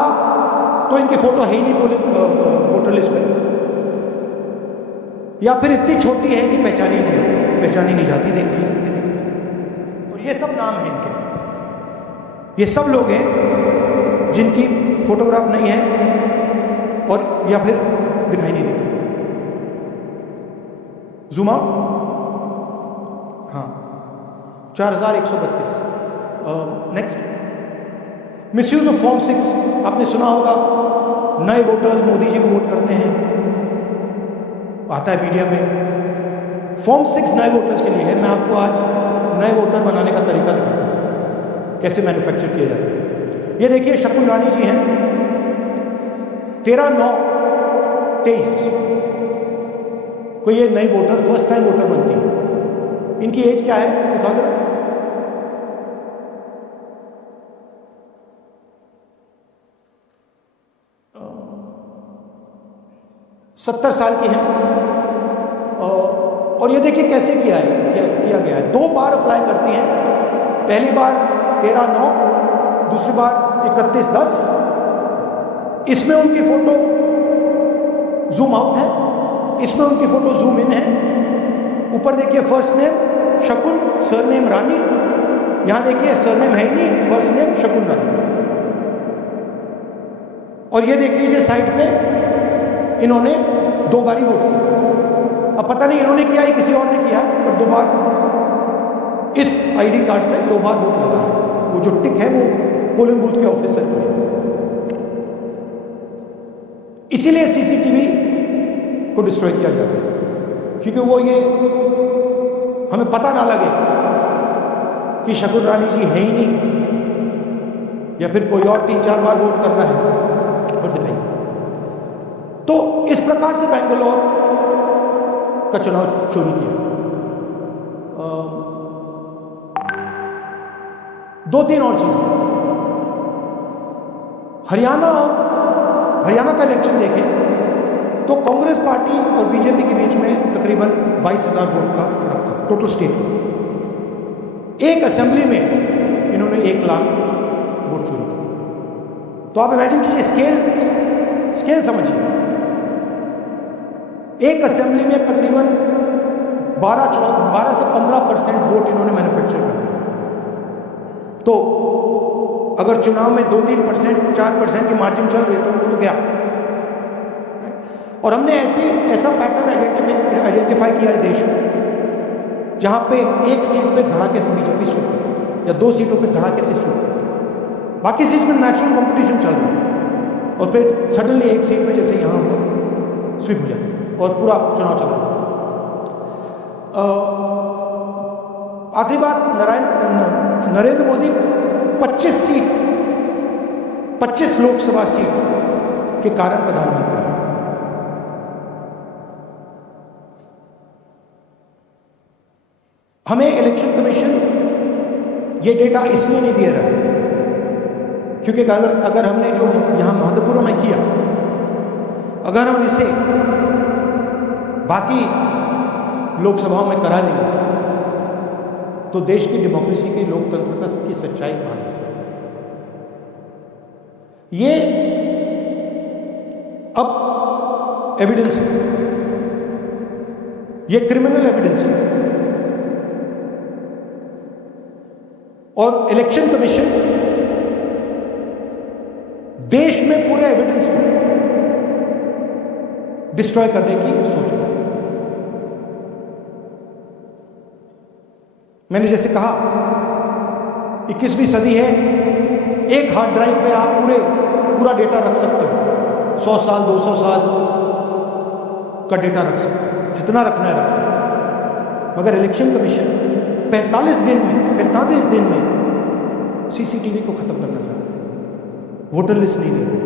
तो इनकी फोटो है ही नहीं वोटर लिस्ट में, या फिर इतनी छोटी है कि पहचानी नहीं जाती। देख लीजिए, और ये सब नाम है इनके। ये सब लोग हैं जिनकी फोटोग्राफ नहीं है और या फिर दिखाई नहीं देती। जूम आउट, हाँ, 4132। Next, misuse of form 6। आपने सुना होगा, नए वोटर्स मोदी जी को वोट करते हैं, आता है मीडिया में। फॉर्म 6 नए वोटर्स के लिए है। मैं आपको आज नए वोटर बनाने का तरीका दिखाता हूं, कैसे मैन्युफैक्चर किए जाते हैं। ये देखिए, शकुन रानी जी हैं, 13/9/23 को ये नई वोटर, फर्स्ट टाइम वोटर बनती है। इनकी एज क्या है, दिखाओ जरा। 70 साल की हैं। और ये देखिए कैसे किया गया है। 2 बार अप्लाई करती हैं। पहली बार 13/9, दूसरी बार 31/10। इसमें उनकी फोटो जूम आउट है, इसमें उनकी फोटो जूम इन है। ऊपर देखिए फर्स्ट नेम शकुन, सरनेम रानी। यहां देखिए सरनेम है ही नहीं, फर्स्ट नेम शकुन रानी। और ये देख लीजिए साइड पे इन्होंने 2 बारी वोट किया। अब पता नहीं इन्होंने किया या किसी और ने किया, पर 2 बार इस आईडी कार्ड पे 2 बार वोट लगा है। वो जो टिक है वो पोलिंग बूथ के ऑफिसर की है। इसीलिए सीसीटीवी को डिस्ट्रॉय किया जाता है, क्योंकि वो ये हमें पता ना लगे कि शकुन रानी जी है ही नहीं, या फिर कोई और 3-4 बार वोट कर रहा है। और दिखाइए, तो इस प्रकार से बेंगलोर का चुनाव चोरी किया। 2-3 और चीजें। हरियाणा का इलेक्शन देखें तो कांग्रेस पार्टी और बीजेपी के बीच में तकरीबन 22,000 वोट का फर्क था टोटल स्टेट में। एक असेंबली में इन्होंने 1 लाख वोट चोरी किया। तो आप इमेजिन कीजिए, स्केल समझिए। एक असेंबली में तकरीबन 12 से 15% वोट इन्होंने मैन्युफैक्चर कर दिया। तो अगर चुनाव में 2-3%, 4% की मार्जिन चल रही है तो वो तो गया। और हमने ऐसा पैटर्न आइडेंटिफाई किया है देश में, जहां पे एक सीट पे धड़ाके से बीजेपी शूट करती है, या 2 सीटों पे धड़ाके से शूट करती है। बाकी सीट में नेचुरल कंपटीशन चल रहा है, और फिर सडनली एक सीट में जैसे यहां हुआ स्वीप हो जाती है और पूरा चुनाव चला जाता है। आखिरी बात, नरेंद्र मोदी 25 लोकसभा सीट के कारण प्रधानमंत्री हैं। हमें इलेक्शन कमीशन ये डेटा इसलिए नहीं दे रहा है क्योंकि अगर हमने जो यहां महादेवपुरा में किया, अगर हम इसे बाकी लोकसभाओं में करा देंगे तो देश की डेमोक्रेसी की, लोकतंत्र की सच्चाई मान जाएगी। ये अब एविडेंस है, ये क्रिमिनल एविडेंस है। और इलेक्शन कमीशन देश में पूरे एविडेंस को डिस्ट्रॉय करने की सोच रहा है। मैंने जैसे कहा 21वीं सदी है, एक हार्ड ड्राइव पे आप पूरा डेटा रख सकते हो। 100 साल 200 साल का डेटा रख सकते हो, जितना रखना है रखना। मगर इलेक्शन कमीशन 45 दिन में सीसीटीवी को खत्म करना चाह रहे हैं, वोटर लिस्ट नहीं दे रहे।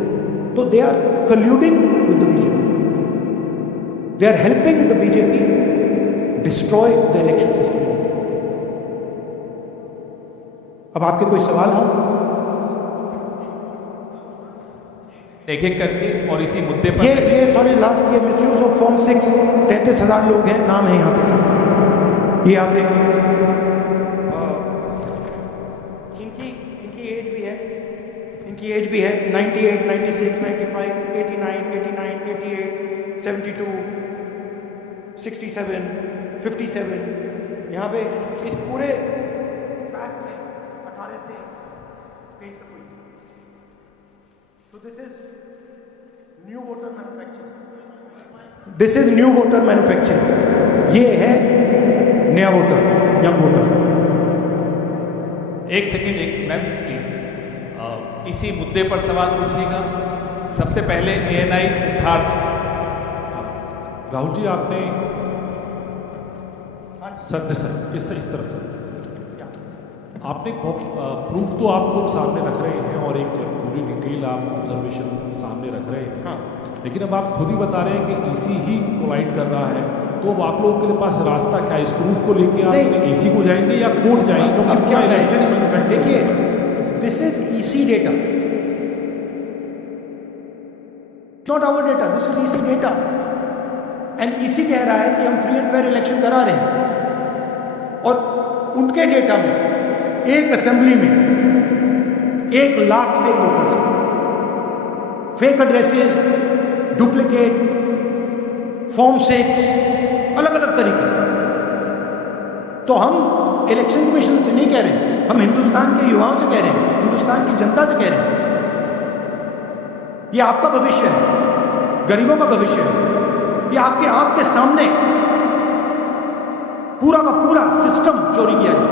तो they are colluding with the BJP, they are helping the BJP destroy the election system. अब आपके कोई सवाल हो? एक एक करके और इसी मुद्दे पर ये सॉरी लास्ट, ये मिसयूज ऑफ फॉर्म 6 33,000 लोग हैं, नाम है यहाँ पे सबके। ये आप देखिए, इनकी एज भी है, 98, 96, 95, 89, 88, 72, 67, 57. यहाँ पे इस पूरे पैक में 18 से पेज तक हुई. So this is new voter manufacturing. This is new voter manufacturing. ये है नया वोटर, यंग वोटर. एक सेकेंड, एक मैम प्लीज, इसी मुद्दे पर सवाल पूछिएगा. सबसे पहले ANI सिद्धार्थ. राहुल जी आपने सर इस तरफ सर आपने प्रूफ तो आप लोग सामने रख रहे हैं और एक पूरी डिटेल आप ऑब्जर्वेशन सामने रख रहे हैं. हाँ. लेकिन अब आप खुद ही बता रहे हैं कि EC ही कोलाइड कर रहा है, तो अब आप लोगों के पास रास्ता क्या, इस प्रूफ को लेके आप EC को जाएंगे या कोर्ट जाएंगे? अब क्या करें? देखिए, this is EC data, not our data, this is EC data. And EC कह रहा है कि हम फ्री एंड फेयर इलेक्शन करा रहे हैं, और उनके डेटा में एक असेंबली में 1 lakh fake voters, fake addresses, duplicate form 6, अलग अलग तरीके. तो हम इलेक्शन कमीशन से नहीं कह रहे हैं, हम हिंदुस्तान के युवाओं से कह रहे हैं, हिंदुस्तान की जनता से कह रहे हैं. ये आपका भविष्य है, गरीबों का भविष्य है. ये आपके आपके सामने पूरा का पूरा सिस्टम चोरी किया जाए.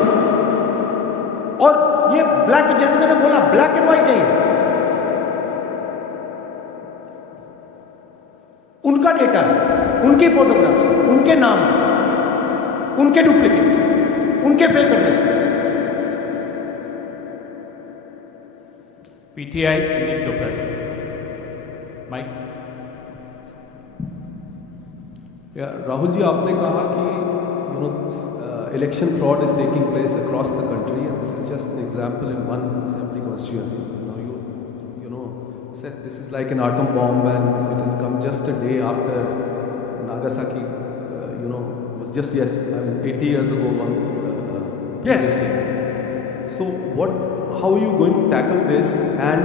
और ये ब्लैक, जैसे मैंने बोला, ब्लैक एंड व्हाइट है. ये उनका डेटा है, उनकी फोटोग्राफ्स, उनके नाम है, उनके डुप्लीकेट्स, उनके fake addresses. PTI Sandeep Chopra ji, mike. Rahul ji, आपने कहा कि election fraud is taking place across the country, and this is just an example in one assembly constituency. Now you know said this is like an atom bomb, and it has come just a day after Nagasaki. Was just I mean 80 years ago. Yes. So how are you going to tackle this, and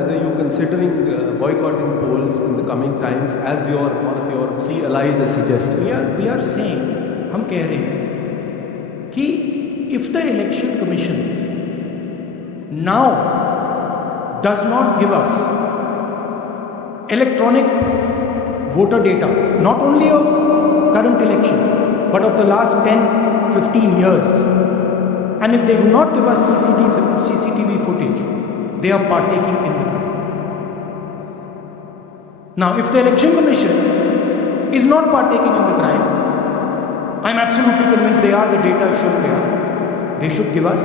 whether you're considering boycotting polls in the coming times, as one of your key allies has suggested? We are saying, हम कह रहे हैं कि if the election commission now does not give us electronic voter data, not only of current election but of the last 10-15 years, and if they do not give us CCTV footage, they are partaking in the crime. Now, if the election commission is not partaking in the crime, I am absolutely convinced they are. The data is showing they are. They should give us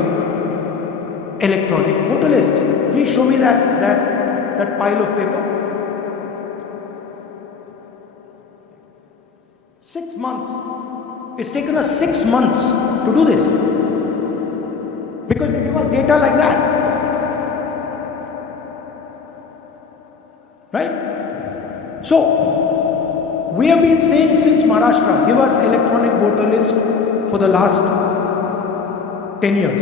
electronic voter lists. Please show me that pile of paper. 6 months. It's taken us 6 months to do this, because they give us data like that, right? So we have been saying since Maharashtra, give us electronic voter list for the last 10 years.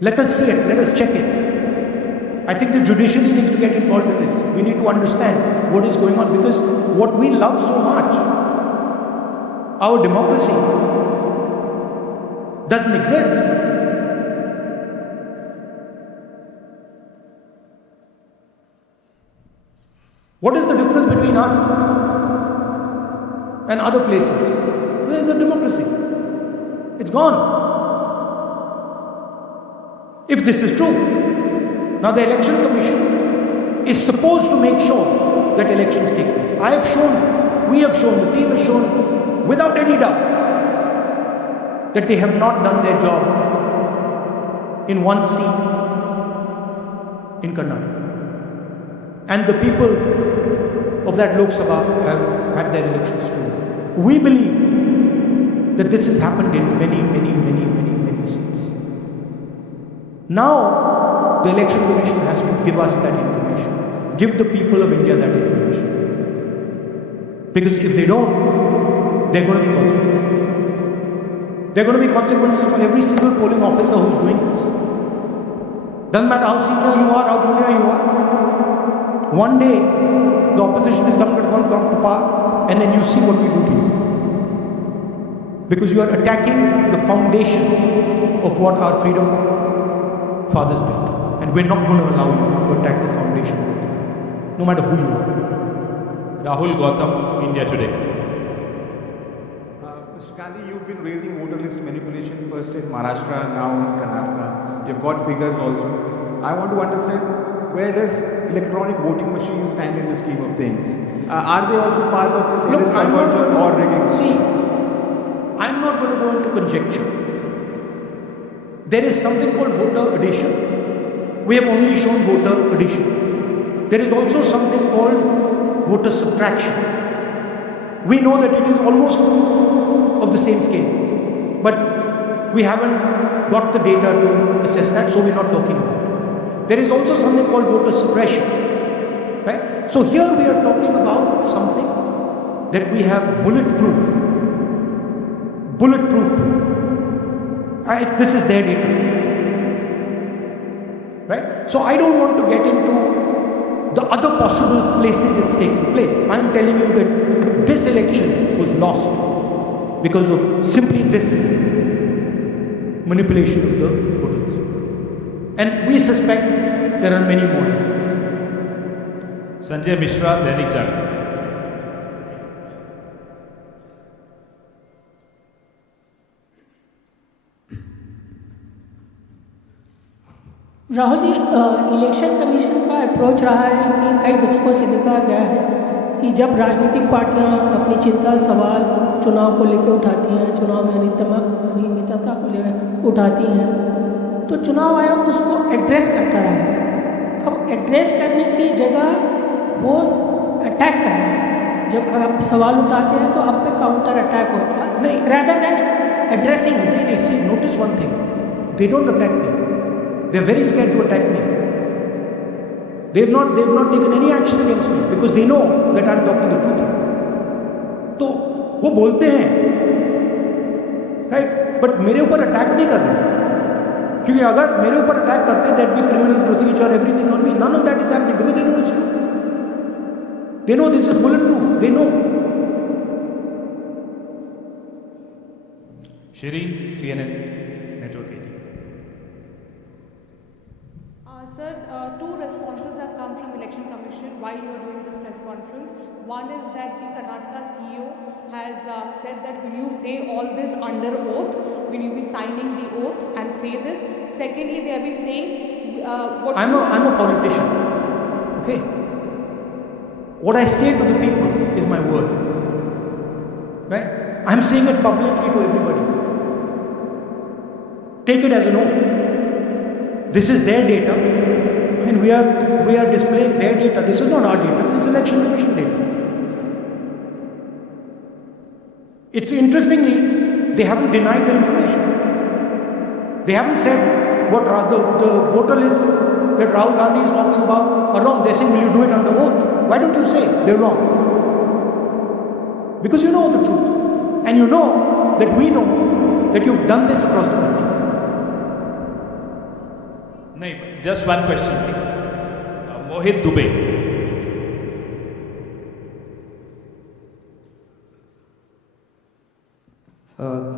Let us see it, let us check it. I think the judiciary needs to get involved in this. We need to understand what is going on, because what we love so much, our democracy, doesn't exist. What is the difference between us and other places? There is a democracy. It's gone. If this is true, now the election commission is supposed to make sure that elections take place. I have shown, we have shown, the team has shown without any doubt that they have not done their job in one seat in Karnataka. And the people of that Lok Sabha have had their elections too. We believe that this has happened in many states. Now, the election commission has to give us that information, give the people of India that information. Because if they don't, there are going to be consequences. There are going to be consequences for every single polling officer who's doing this. Doesn't matter how senior you are, how junior you are. One day, the opposition is going to come to power, and then you see what we do to you. Because you are attacking the foundation of what our freedom fathers built. And we're not going to allow you to attack the foundation of what they built, no matter who you are. Rahul Gautam, India Today. Mr. Gandhi, you've been raising voter list manipulation first in Maharashtra, now in Karnataka. You've got figures also. I want to understand, where does electronic voting machines stand in the scheme of things? Are they also part of this subversion or rigging? See, I'm not going to go into conjecture. There is something called voter addition. We have only shown voter addition. There is also something called voter subtraction. We know that it is almost of the same scale, but we haven't got the data to assess that, so we're not talking about it. There is also something called voter suppression, right? So here we are talking about something that we have bulletproof proof. This is their data, right? So I don't want to get into the other possible places it's taking place. I'm telling you that this election was lost because of simply this manipulation of the voters. And we suspect there are many more. Sanjay Mishra, Dainik Jagran. Rahul ji, election commission का approach रहा है कि कई दशकों से देखा गया है कि जब राजनीतिक पार्टियां अपनी चिंता सवाल चुनाव को लेकर उठाती हैं, चुनाव में अनियमितता को लेकर उठाती हैं, तो चुनाव आयोग उसको एड्रेस करता रहा है। अब एड्रेस करने की जगह वो अटैक कर रहा है। जब आप सवाल उठाते हैं तो आप पे काउंटर अटैक होता है, नहीं, rather than addressing it. नहीं, see, notice one thing. They don't attack me. They're very scared to attack me. They've not taken any action against me because they know that I'm talking the truth. तो वो बोलते हैं, right? But मेरे ऊपर attack नहीं कर रहे, क्योंकि अगर मेरे ऊपर अटैक करते that be criminal procedure, everything on me. None of that is happening because they know it's true. They know this is bulletproof. They know. Shri, CNN Network 18. Sir, two responses have come from Election Commission while you are doing this press conference. One is that the Karnataka CEO has said that will you say all this under oath? Will you be signing the oath and say this? Secondly, they have been saying I'm a politician. Okay. What I say to the people is my word. Right? I'm saying it publicly to everybody. Take it as an oath. This is their data, and we are displaying their data. This is not our data. This is Election Commission data. It's interestingly, they haven't denied the information. They haven't said what the voter lists that Rahul Gandhi is talking about are wrong. They're saying, will you do it under oath? Why don't you say they're wrong? Because you know the truth, and you know that we know that you've done this across the country. नहीं, just one question. Mohit Dubey.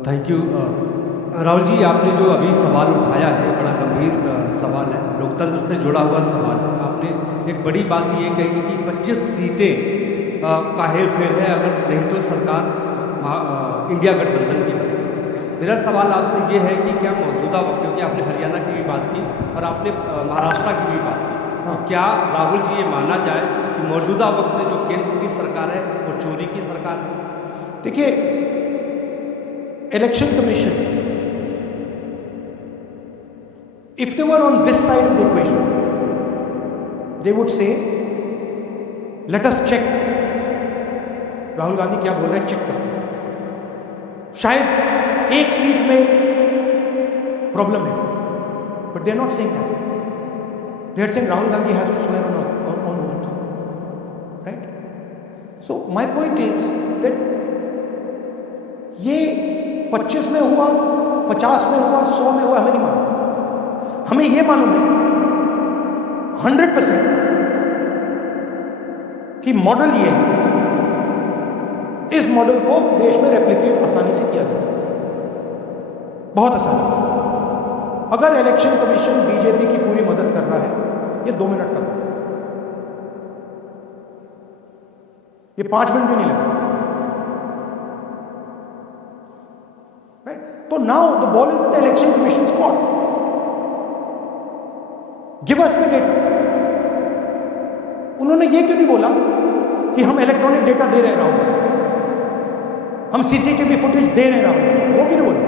Thank you. Rahul ji, आपने जो अभी सवाल उठाया है बड़ा गंभीर सवाल है, लोकतंत्र से जुड़ा हुआ सवाल है। आपने एक बड़ी बात ये कही कि 25 सीटें का हेरफेर है, अगर नहीं तो सरकार इंडिया गठबंधन की बनती। मेरा सवाल आपसे ये है कि क्या मौजूदा वक्त, क्योंकि आपने हरियाणा की भी बात की और आपने महाराष्ट्र की भी बात की, क्या राहुल जी ये माना जाए कि मौजूदा वक्त में जो केंद्र की सरकार है वो चोरी की सरकार है? देखिए, Election Commission, if they were on this side of the equation, they would say, let us check. Rahul Gandhi क्या बोल रहे हैं, चेक करते हैं। शायद एक सीट में प्रॉब्लम है, but they are not saying that. They are saying Rahul Gandhi has to swear on oath, right? So my point is that ये 25 में हुआ, 50 में हुआ, 100 में हुआ, हमें नहीं मालूम। हमें ये मालूम है 100% कि मॉडल ये है, इस मॉडल को देश में रेप्लिकेट आसानी से किया जा सकता है, बहुत आसानी से। अगर इलेक्शन कमीशन बीजेपी की पूरी मदद कर रहा है, ये 2 मिनट का काम, ये 5 मिनट भी नहीं लगे। राइट? तो now the ball is in the election commission court. Give us the data. उन्होंने ये क्यों नहीं बोला कि हम इलेक्ट्रॉनिक डेटा दे रहे राहुल, हम सीसीटीवी फुटेज दे रहे राहुल, वो क्यों नहीं बोला?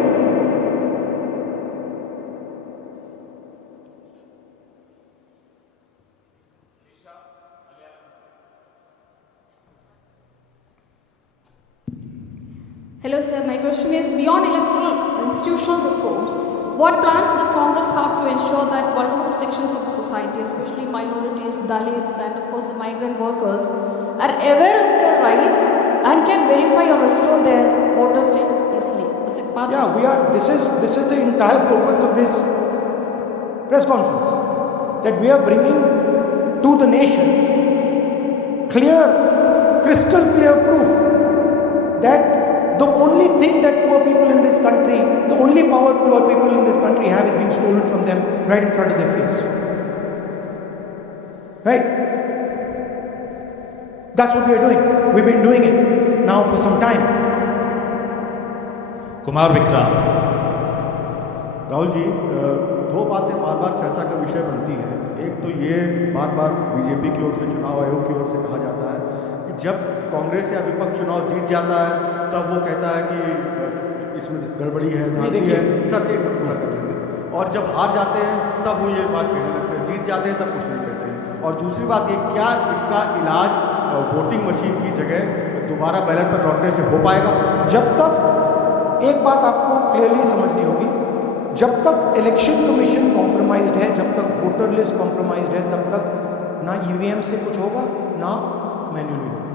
Hello sir, my question is, beyond electoral institutional reforms, what plans does Congress have to ensure that vulnerable sections of the society, especially minorities, Dalits and of course the migrant workers, are aware of their rights and can verify or restore their voter status easily? This is the entire purpose of this press conference, that we are bringing to the nation crystal clear proof that the only thing that poor people in this country, the only power poor people in this country have is being stolen from them right in front of their face. Right? That's what we are doing. We've been doing it now for some time. Kumar Vikrant. Rahul ji, दो बातें बार बार चर्चा का विषय बनती हैं। एक तो ये बार बार बीजेपी की ओर से, चुनाव आयोग की ओर से कहा जाता है कि जब कांग्रेस या विपक्ष चुनाव जीत जाता है तब वो कहता है कि इसमें गड़बड़ी है, धांधली है। सर एक पूरा कर लेंगे। और जब हार जाते हैं तब वो ये बात कहने लगते हैं, जीत जाते हैं तब कुछ नहीं कहते हैं। और दूसरी बात ये, क्या इसका इलाज वोटिंग मशीन की जगह दोबारा बैलेट पर लौटने से हो पाएगा? जब तक, एक बात आपको क्लियरली समझनी होगी, जब तक इलेक्शन कमीशन कॉम्प्रोमाइज्ड है, जब तक वोटर लिस्ट कॉम्प्रोमाइज्ड है, तब तक ना ईवीएम से कुछ होगा ना मैन्युअली होगा।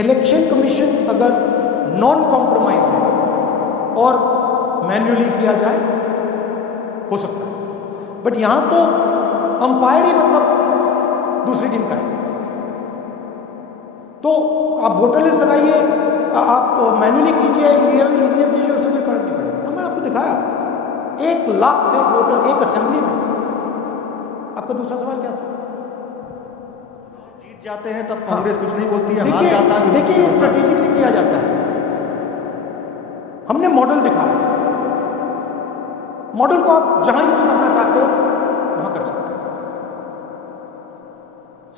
इलेक्शन कमीशन अगर नॉन कॉम्प्रोमाइज्ड है और मैन्युअली किया जाए, हो सकता है, बट यहां तो अंपायर ही मतलब दूसरी टीम का है। तो आप वोटर लिस्ट लगाइए, आप मैन्युअली कीजिए, ईवीएम कीजिए, उससे कोई फर्क नहीं पड़ेगा। मैं आपको दिखाया 1 लाख फेक वोटर एक असेंबली में। आपका दूसरा सवाल क्या था? जीत जाते हैं तब कांग्रेस कुछ नहीं बोलती है, हार जाता है। देखिए ये स्ट्रेटेजिकली किया जाता है। हमने मॉडल दिखाया, मॉडल को आप जहां यूज करना चाहते हो वहां कर सकते हो।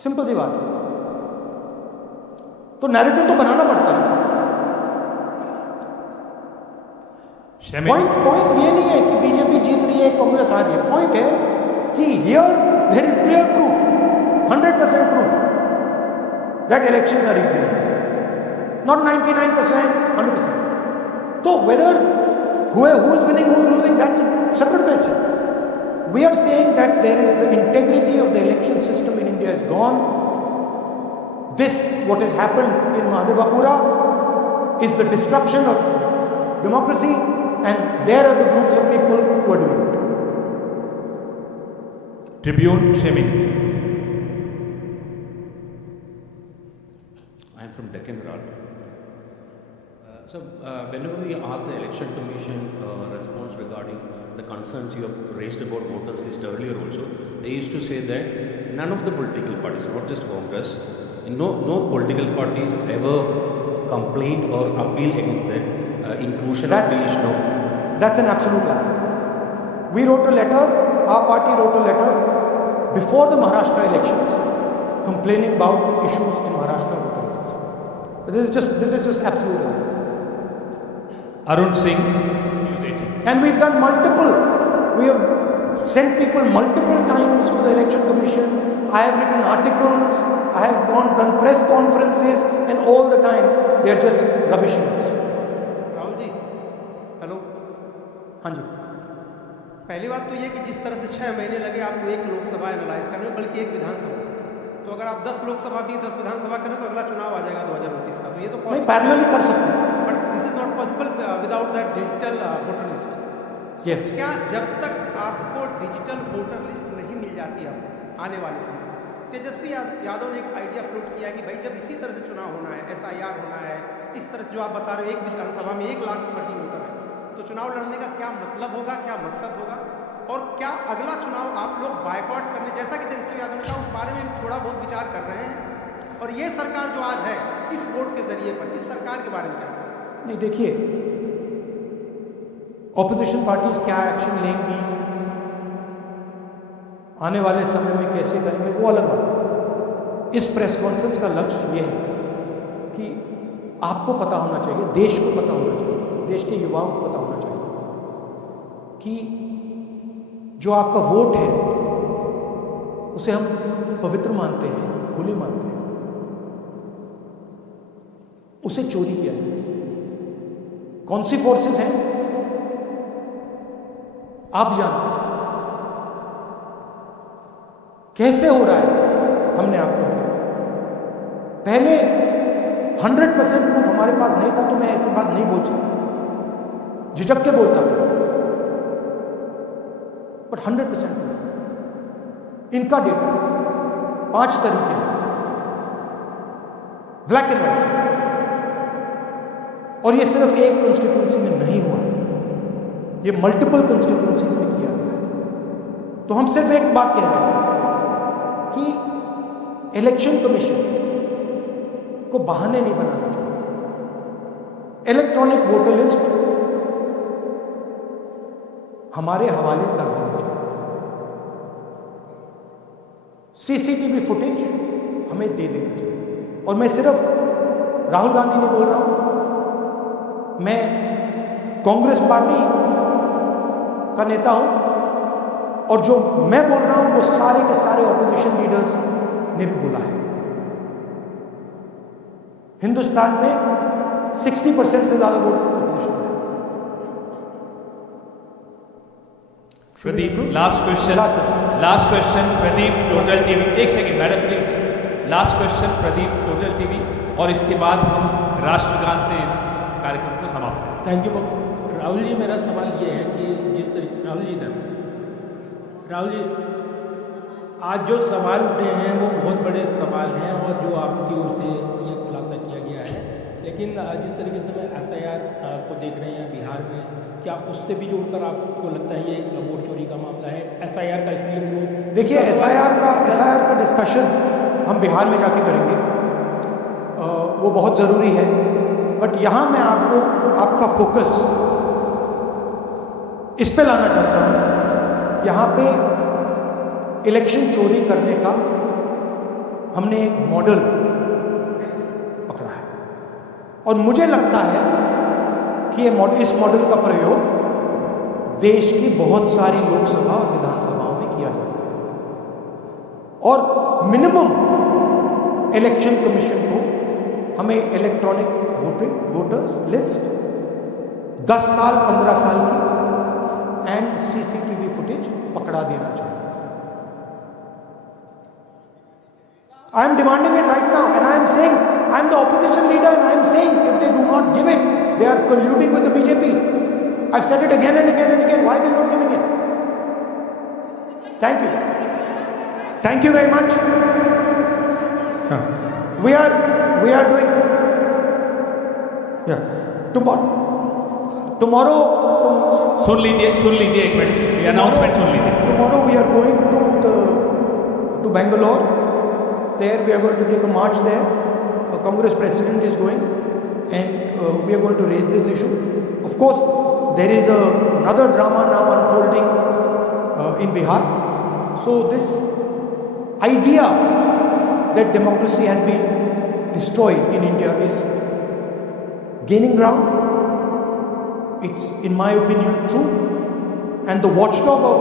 सिंपल सी बात है। तो नैरेटिव तो बनाना पड़ता है ना। पॉइंट ये नहीं है कि बीजेपी जीत रही है, कांग्रेस हार रही है। पॉइंट है कि here there is clear proof, 100% proof that elections are rigged, not 99%, 100%. So whether who is winning, who is losing, that's a separate question. We are saying that there is the integrity of the election system in India is gone. What has happened in Mahadevapura is the destruction of democracy, and there are the groups of people who are doing it. Tribune, Shemin. I am from Deccan Herald. So, whenever we ask the Election Commission response regarding the concerns you have raised about voters list earlier also, they used to say that none of the political parties, not just Congress, no political parties ever complained or appeal against that inclusion or deletion of... That's an absolute lie. We wrote a letter, our party wrote a letter before the Maharashtra elections complaining about issues in Maharashtra voter lists. This is just absolute lie. Arun Singh, News 18. And we've done we have sent people multiple times to the election commission. I have written articles, I have done press conferences, and all the time they are just rubbishing us. Rahul ji, hello. हाँ जी। पहली बात तो ये कि जिस तरह से 6 महीने लगे आपको एक लोकसभा एनालाइज करने में, बल्कि एक विधानसभा, तो अगर आप 10 लोकसभा भी 10 विधानसभा करें तो अगला चुनाव आ जाएगा 2029 का। तो ये तो नहीं, पैरेलली कर सकते हैं, but this is not possible without that digital voter list. Yes. क्या जब तक आपको डिजिटल वोटर लिस्ट नहीं मिल जाती, आने वाले समय में। तेजस्वी यादव ने एक आइडिया फ्लोट किया कि भाई जब इसी तरह से चुनाव होना है, SIR होना है, इस तरह से जो आप बता रहे हो एक विधानसभा में 1 लाख फर्जी वोटर है, तो चुनाव लड़ने का क्या मतलब होगा, क्या मकसद होगा, और क्या अगला चुनाव आप लोग बायकॉट करने, जैसा कि तेजस्वी यादव ने कहा, उस बारे में भी थोड़ा बहुत विचार कर रहे हैं। और ये सरकार जो आज है इस वोट के जरिए पर, इस सरकार के बारे में क्या? नहीं, देखिए, ऑपोजिशन पार्टीज क्या एक्शन लेंगी, आने वाले समय में कैसे करेंगे, वो अलग बात है। इस प्रेस कॉन्फ्रेंस का लक्ष्य ये है कि आपको पता होना चाहिए, देश को पता होना चाहिए, देश के युवाओं को पता होना चाहिए कि जो आपका वोट है उसे हम पवित्र मानते हैं, होली मानते हैं, उसे चोरी किया जाए। कौन सी फोर्सेस हैं आप जानते हैं, कैसे हो रहा है हमने आपको बताया। पहले 100% प्रूफ हमारे पास नहीं था तो मैं ऐसी बात नहीं बोल सकता, झिझक के बोलता था, बट 100% प्रूफ इनका डेटा है। 5 तरीके हैं, ब्लैक एंड व्हाइट, और ये सिर्फ एक कंस्टिट्यूंसी में नहीं हुआ है, ये मल्टीपल कंस्टिट्यूंसीज में किया गया है। तो हम सिर्फ एक बात कह रहे हैं कि इलेक्शन कमीशन को बहाने नहीं बनाना चाहिए। इलेक्ट्रॉनिक वोटर लिस्ट हमारे हवाले कर देनी चाहिए। CCTV फुटेज हमें दे देनी चाहिए। और मैं सिर्फ राहुल गांधी नहीं बोल रहा हूं, मैं कांग्रेस पार्टी का नेता हूं, और जो मैं बोल रहा हूं वो सारे के सारे ऑपोजिशन लीडर्स ने भी बोला है। हिंदुस्तान में 60% से ज्यादा वोट ऑपोजिशन है। Pradeep, last question Pradeep, total TV. एक second madam please, last question Pradeep, total TV, और इसके बाद हम राष्ट्रगान से इस कार्यक्रम को समाप्त करें। थैंक यू राहुल जी। मेरा सवाल ये है कि जिस तरीके राहुल जी आज जो सवाल उठे हैं वो बहुत बड़े सवाल हैं, और जो आपकी ओर से ये खुलासा किया गया है, लेकिन जिस तरीके से मैं SIR को देख रहे हैं बिहार में, क्या उससे भी जोड़कर आपको लगता है ये एक वोट चोरी का मामला है? SIR का इसलिए विरोध, देखिए SIR का डिस्कशन हम बिहार में जाके करेंगे, वो बहुत ज़रूरी है, बट यहाँ मैं आपका फोकस इस पे लाना चाहता हूँ। यहाँ पे इलेक्शन चोरी करने का हमने एक मॉडल पकड़ा है, और मुझे लगता है कि इस मॉडल का प्रयोग देश की बहुत सारी लोकसभा और विधानसभाओं में किया जा रहा है। और मिनिमम इलेक्शन कमीशन को हमें इलेक्ट्रॉनिक वोटर लिस्ट 10 साल 15 साल की एंड CCTV फुटेज पकड़ा देना चाहिए। I am demanding it right now, and I am saying, I am the opposition leader, and I am saying, if they do not give it, they are colluding with the BJP. I've said it again and again and again. Why they are not giving it? Thank you. Thank you very much. We are doing. Yeah. Tomorrow. सुन लीजिए एक minute, ये announcement सुन लीजिए। Tomorrow we are going to Bangalore. There we are going to take a march there. Congress president is going, and we are going to raise this issue. Of course, there is another drama now unfolding in Bihar. So this idea that democracy has been destroyed in India is gaining ground. It's, in my opinion, true. And the watchdog of